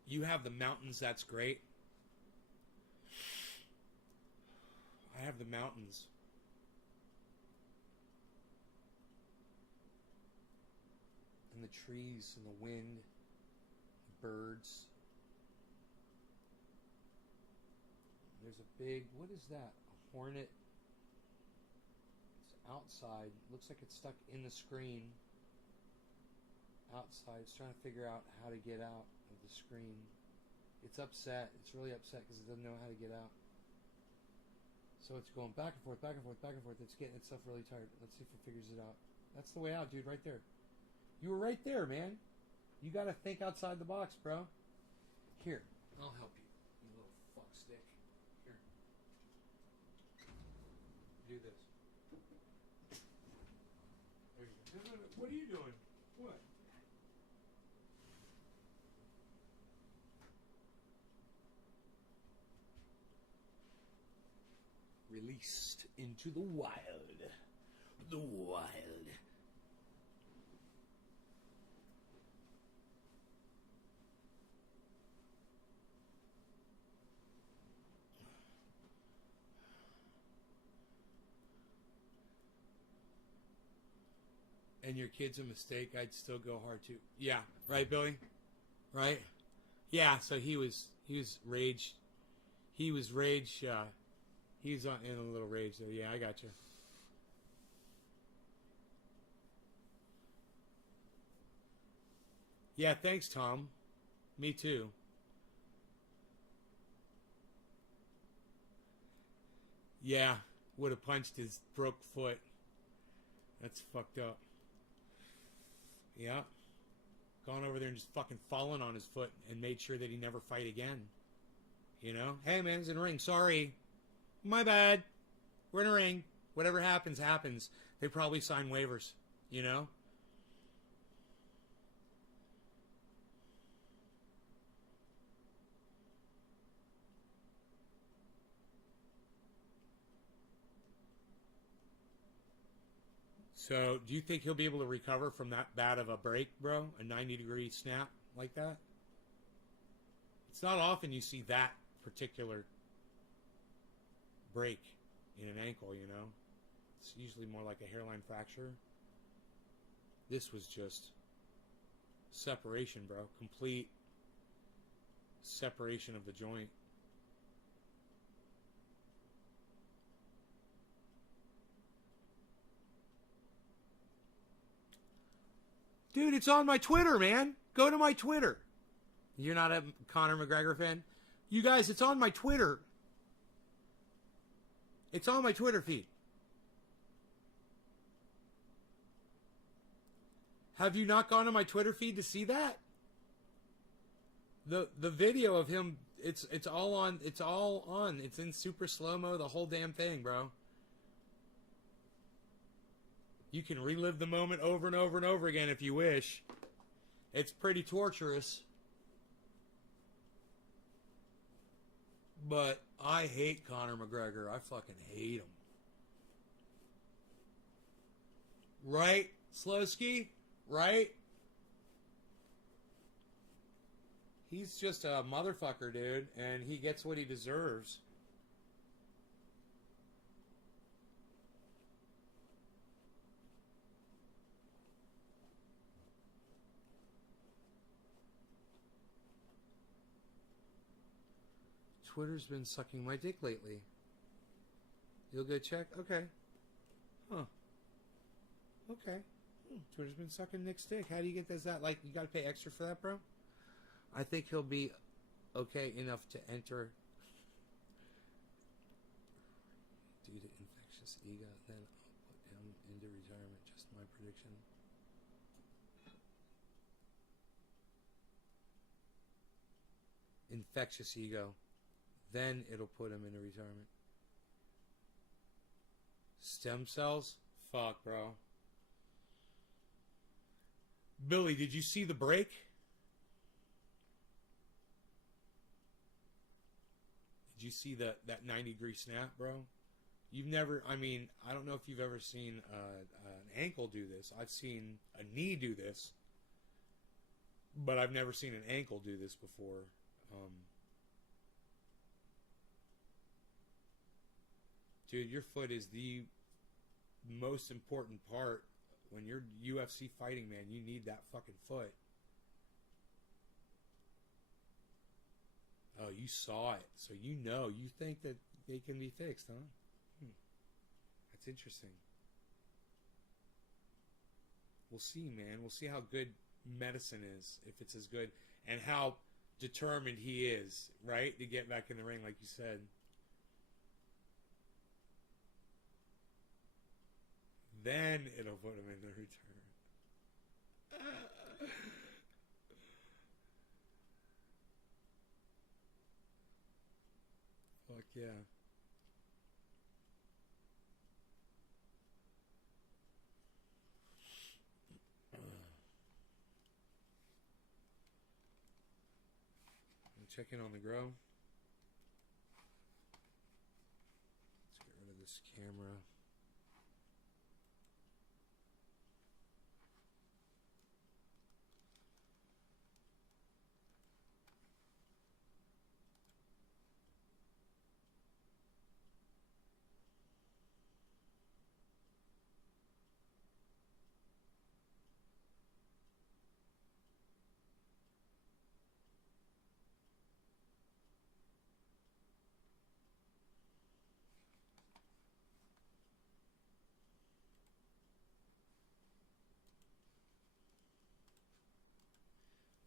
You have the mountains, that's great. I have the mountains. And the trees and the wind, the birds. There's a big, what is that? A hornet. It's outside. Looks like it's stuck in the screen. Outside. It's trying to figure out how to get out of the screen. It's upset. It's really upset because it doesn't know how to get out. So it's going back and forth, back and forth, back and forth. It's getting itself really tired. Let's see if it figures it out. That's the way out, dude, right there. You were right there, man. You got to think outside the box, bro. Here, I'll help you, you little fuck stick. Here. Do this. There you go. No. What are you doing? What? Released into the wild. The wild. And your kid's a mistake, I'd still go hard too. Yeah, right, Billy? Right? Yeah, so he was rage. He was rage, he's in a little rage there. Yeah, I got you. Yeah, thanks, Tom. Me too. Yeah, would have punched his broke foot. That's fucked up. Yeah. Gone over there and just fucking fallen on his foot and made sure that he never fight again. You know? Hey, man, it's in a ring. Sorry. My bad. We're in a ring. Whatever happens, happens. They probably sign waivers. You know? So, do you think he'll be able to recover from that bad of a break, bro? A 90-degree snap like that? It's not often you see that particular break in an ankle, you know? It's usually more like a hairline fracture. This was just separation, bro. Complete separation of the joint. Dude, it's on my Twitter, man. Go to my Twitter. You're not a Conor McGregor fan? You guys, it's on my Twitter. It's on my Twitter feed. Have you not gone to my Twitter feed to see that? The video of him, it's all on. It's in super slow-mo, the whole damn thing, bro. You can relive the moment over and over and over again if you wish. It's pretty torturous. But I hate Conor McGregor. I fucking hate him. Right, Slowski? Right? He's just a motherfucker, dude, and he gets what he deserves. Twitter's been sucking my dick lately. You'll go check? Okay. Huh. Okay. Twitter's been sucking Nick's dick. How do you get that? Like, you gotta pay extra for that, bro? I think he'll be okay enough to enter due to infectious ego. Then I'll put him into retirement. Just my prediction. Infectious ego. Then it'll put him into retirement. Stem cells? Fuck, bro. Billy, did you see the break? Did you see that 90-degree snap, bro? You've never, I mean, I don't know if you've ever seen an ankle do this. I've seen a knee do this, but I've never seen an ankle do this before. Dude, your foot is the most important part. When you're UFC fighting, man, you need that fucking foot. Oh, you saw it. So you know. You think that they can be fixed, huh? That's interesting. We'll see, man. We'll see how good medicine is, if it's as good, and how determined he is, right, to get back in the ring, like you said. Then it'll put him in the return. Fuck yeah. Check in on the grow. Let's get rid of this camera.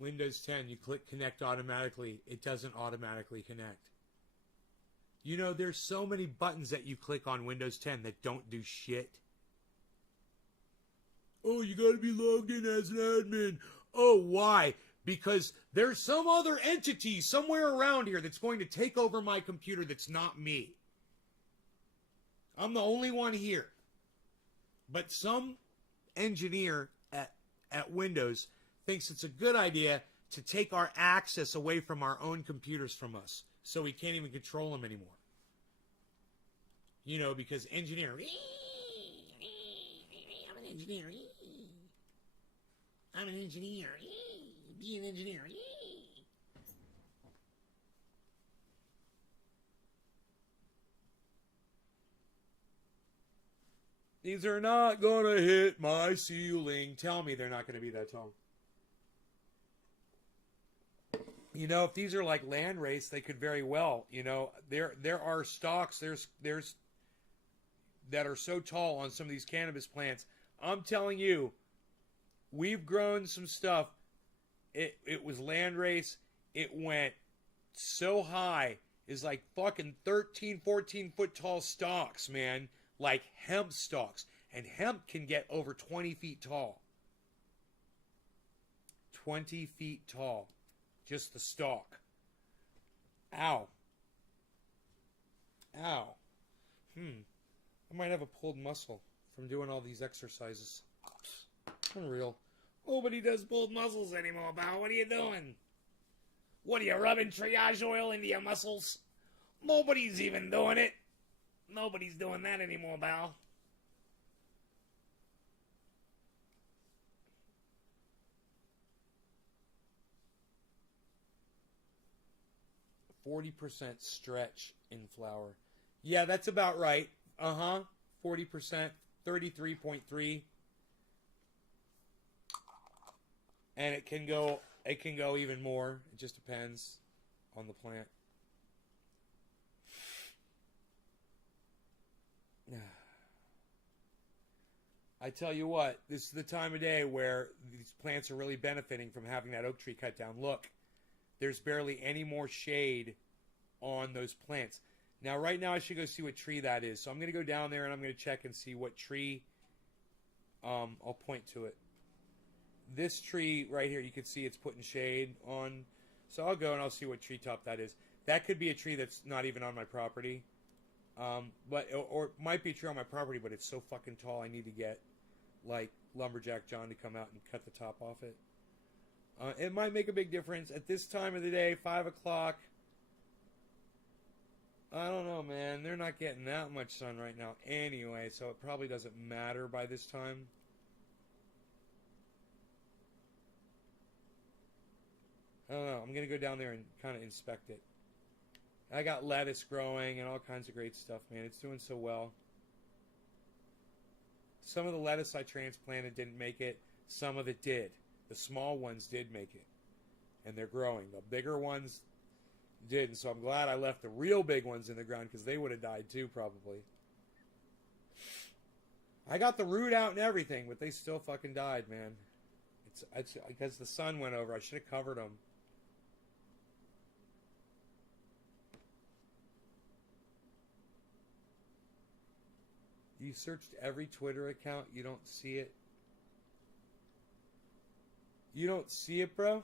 Windows 10, you click connect automatically. It doesn't automatically connect. You know, there's so many buttons that you click on Windows 10 that don't do shit. Oh, you gotta be logged in as an admin. Oh, why? Because there's some other entity somewhere around here that's going to take over my computer that's not me. I'm the only one here. But some engineer at Windows thinks it's a good idea to take our access away from our own computers from us, so we can't even control them anymore. You know, because engineer, I'm an engineer. I'm an engineer. Be an engineer. These are not gonna hit my ceiling. Tell me they're not gonna be that tall. You know, if these are like land race, they could very well. You know, there are stalks. There's that are so tall on some of these cannabis plants. I'm telling you, we've grown some stuff. It was land race. It went so high. It's like fucking 13, 14 foot tall stalks, man. Like hemp stalks. And hemp can get over 20 feet tall. 20 feet tall. Just the stalk. Ow. Ow. I might have a pulled muscle from doing all these exercises. Unreal. Nobody does pulled muscles anymore, pal. What are you doing? What are you rubbing triage oil into your muscles? Nobody's even doing it. Nobody's doing that anymore, pal. 40% stretch in flour. Yeah, that's about right. 40%, 33.3. And it can go even more. It just depends on the plant. I tell you what, this is the time of day where these plants are really benefiting from having that oak tree cut down. Look, there's barely any more shade on those plants. Now, right now, I should go see what tree that is. So I'm going to go down there and I'm going to check and see what tree. I'll point to it. This tree right here, you can see it's putting shade on. So I'll go and I'll see what treetop that is. That could be a tree that's not even on my property. Or it might be a tree on my property, but it's so fucking tall I need to get, like, Lumberjack John to come out and cut the top off it. It might make a big difference. At this time of the day, 5 o'clock, I don't know, man. They're not getting that much sun right now anyway, so it probably doesn't matter by this time. I don't know. I'm going to go down there and kind of inspect it. I got lettuce growing and all kinds of great stuff, man. It's doing so well. Some of the lettuce I transplanted didn't make it. Some of it did. The small ones did make it. And they're growing. The bigger ones didn't. So I'm glad I left the real big ones in the ground because they would have died too, probably. I got the root out and everything, but they still fucking died, man. It's because the sun went over. I should have covered them. You searched every Twitter account. You don't see it. You don't see it, bro?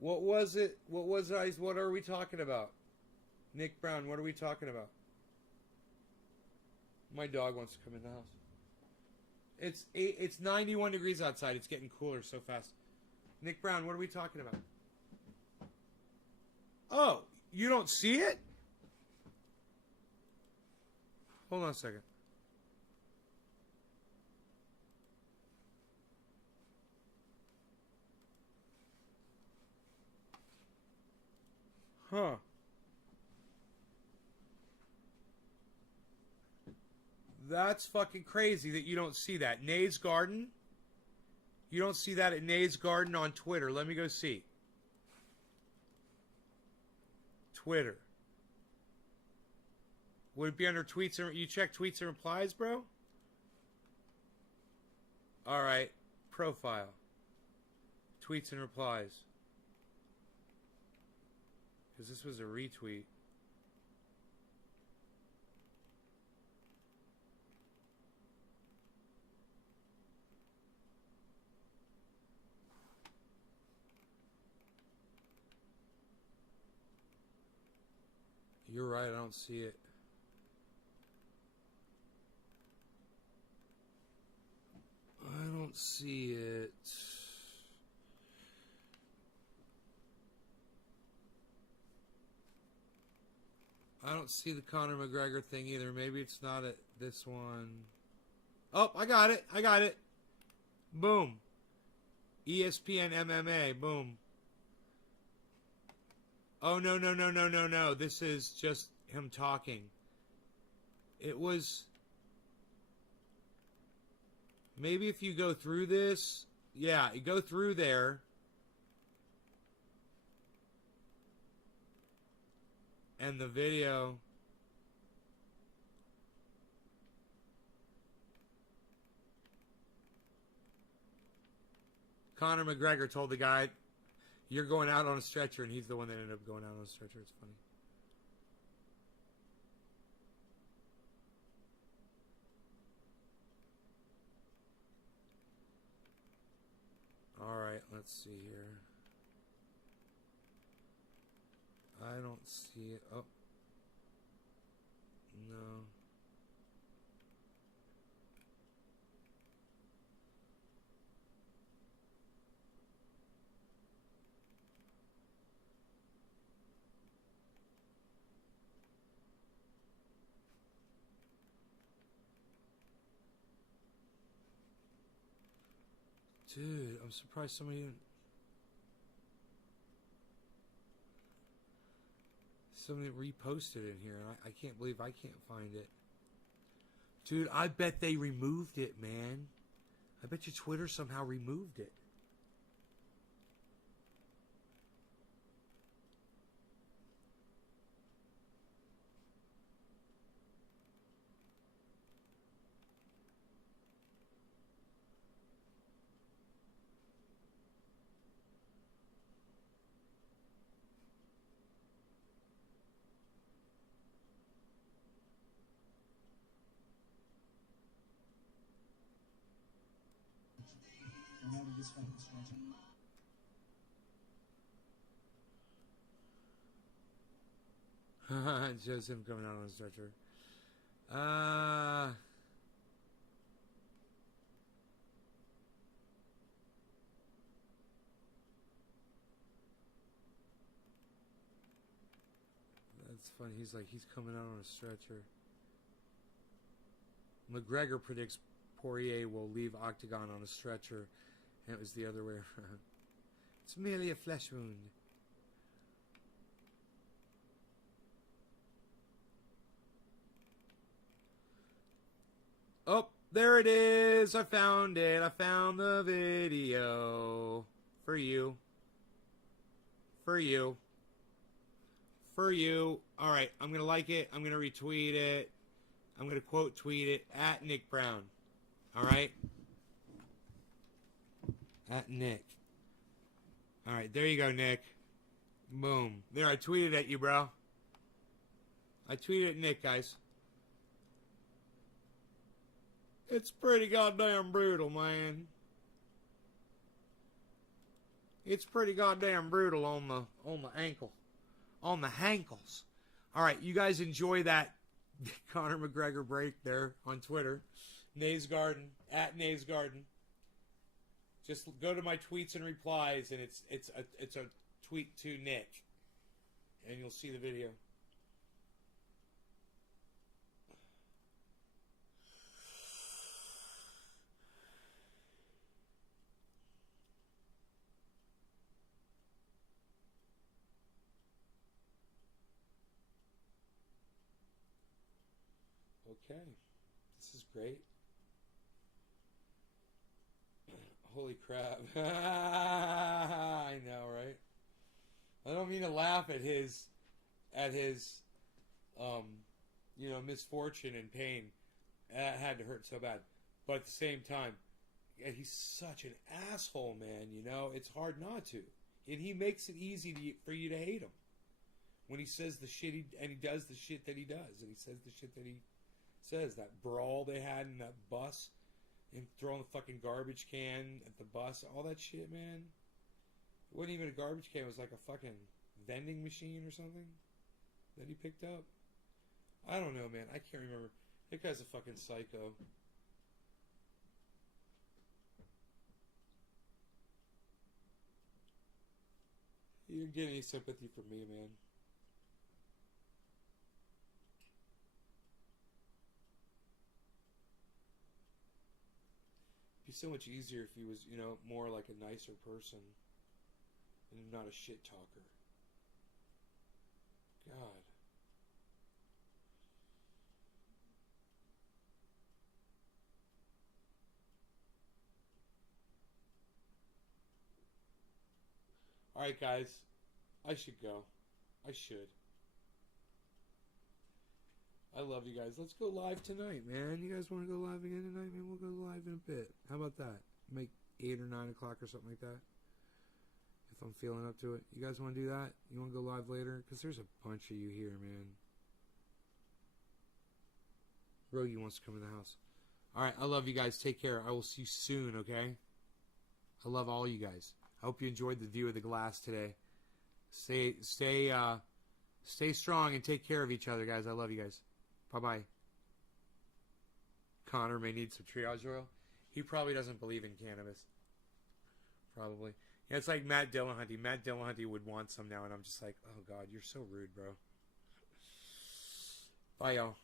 What was it? What are we talking about? Nick Brown, what are we talking about? My dog wants to come in the house. It's 91 degrees outside. It's getting cooler so fast. Nick Brown, what are we talking about? Oh, you don't see it? Hold on a second. Huh. That's fucking crazy that you don't see that. Nay's Garden? You don't see that at Nay's Garden on Twitter. Let me go see. Twitter. Would it be under tweets and... You check tweets and replies, bro? Alright. Profile. Tweets and replies. Because this was a retweet. You're right, I don't see it. I don't see it. I don't see the Conor McGregor thing either. Maybe it's not at this one. Oh, I got it. I got it. Boom. ESPN MMA. Boom. Oh, no, no, no, no, no, no. This is just him talking. It was... Maybe if you go through this... Yeah, you go through there. And the video... Conor McGregor told the guy, you're going out on a stretcher, and he's the one that ended up going out on a stretcher. It's funny. Alright, let's see here. I don't see it. Oh. No. Dude, I'm surprised somebody didn't... somebody reposted in here. I can't believe I can't find it. Dude, I bet they removed it, man. I bet you Twitter somehow removed it. It shows him coming out on a stretcher. That's funny. He's coming out on a stretcher. McGregor predicts Poirier will leave Octagon on a stretcher, and it was the other way around. It's merely a flesh wound. Oh, there it is. I found it. I found the video. For you. For you. For you. All right, I'm going to like it. I'm going to retweet it. I'm going to quote tweet it at Nick Brown. All right? At Nick. All right, there you go, Nick. Boom. There, I tweeted at you, bro. I tweeted at Nick, guys. It's pretty goddamn brutal, man. It's pretty goddamn brutal on the ankle. On the hankles. All right, you guys enjoy that Conor McGregor break there on Twitter. Nays Garden, at Nays Garden. Just go to my tweets and replies, and it's a tweet to Nick, and you'll see the video. Okay, this is great. Holy crap. I know, right? I don't mean to laugh at his misfortune and pain. That had to hurt so bad. But at the same time, he's such an asshole, man, it's hard not to. And he makes it easy for you to hate him. When he says the shit and he does the shit that he does, and he says the shit that he says. That brawl they had in that bus, him throwing the fucking garbage can at the bus, all that shit, man. It wasn't even a garbage can, it was like a fucking vending machine or something that he picked up. I don't know, man. I can't remember. That guy's a fucking psycho. You didn't get any sympathy from me, man. It'd be so much easier if he was, more like a nicer person and not a shit talker. God. Alright, guys. I should go. I should. I love you guys. Let's go live tonight, man. You guys want to go live again tonight? Maybe we'll go live in a bit. How about that? Make 8 or 9 o'clock or something like that. If I'm feeling up to it. You guys want to do that? You want to go live later? Because there's a bunch of you here, man. Rogie wants to come in the house. Alright, I love you guys. Take care. I will see you soon, okay? I love all you guys. I hope you enjoyed the view of the glass today. Stay strong and take care of each other, guys. I love you guys. Bye-bye. Connor may need some triage oil. He probably doesn't believe in cannabis. Probably. Yeah, it's like Matt Dillahunty. Matt Dillahunty would want some now, and I'm just like, oh, God, you're so rude, bro. Bye, y'all.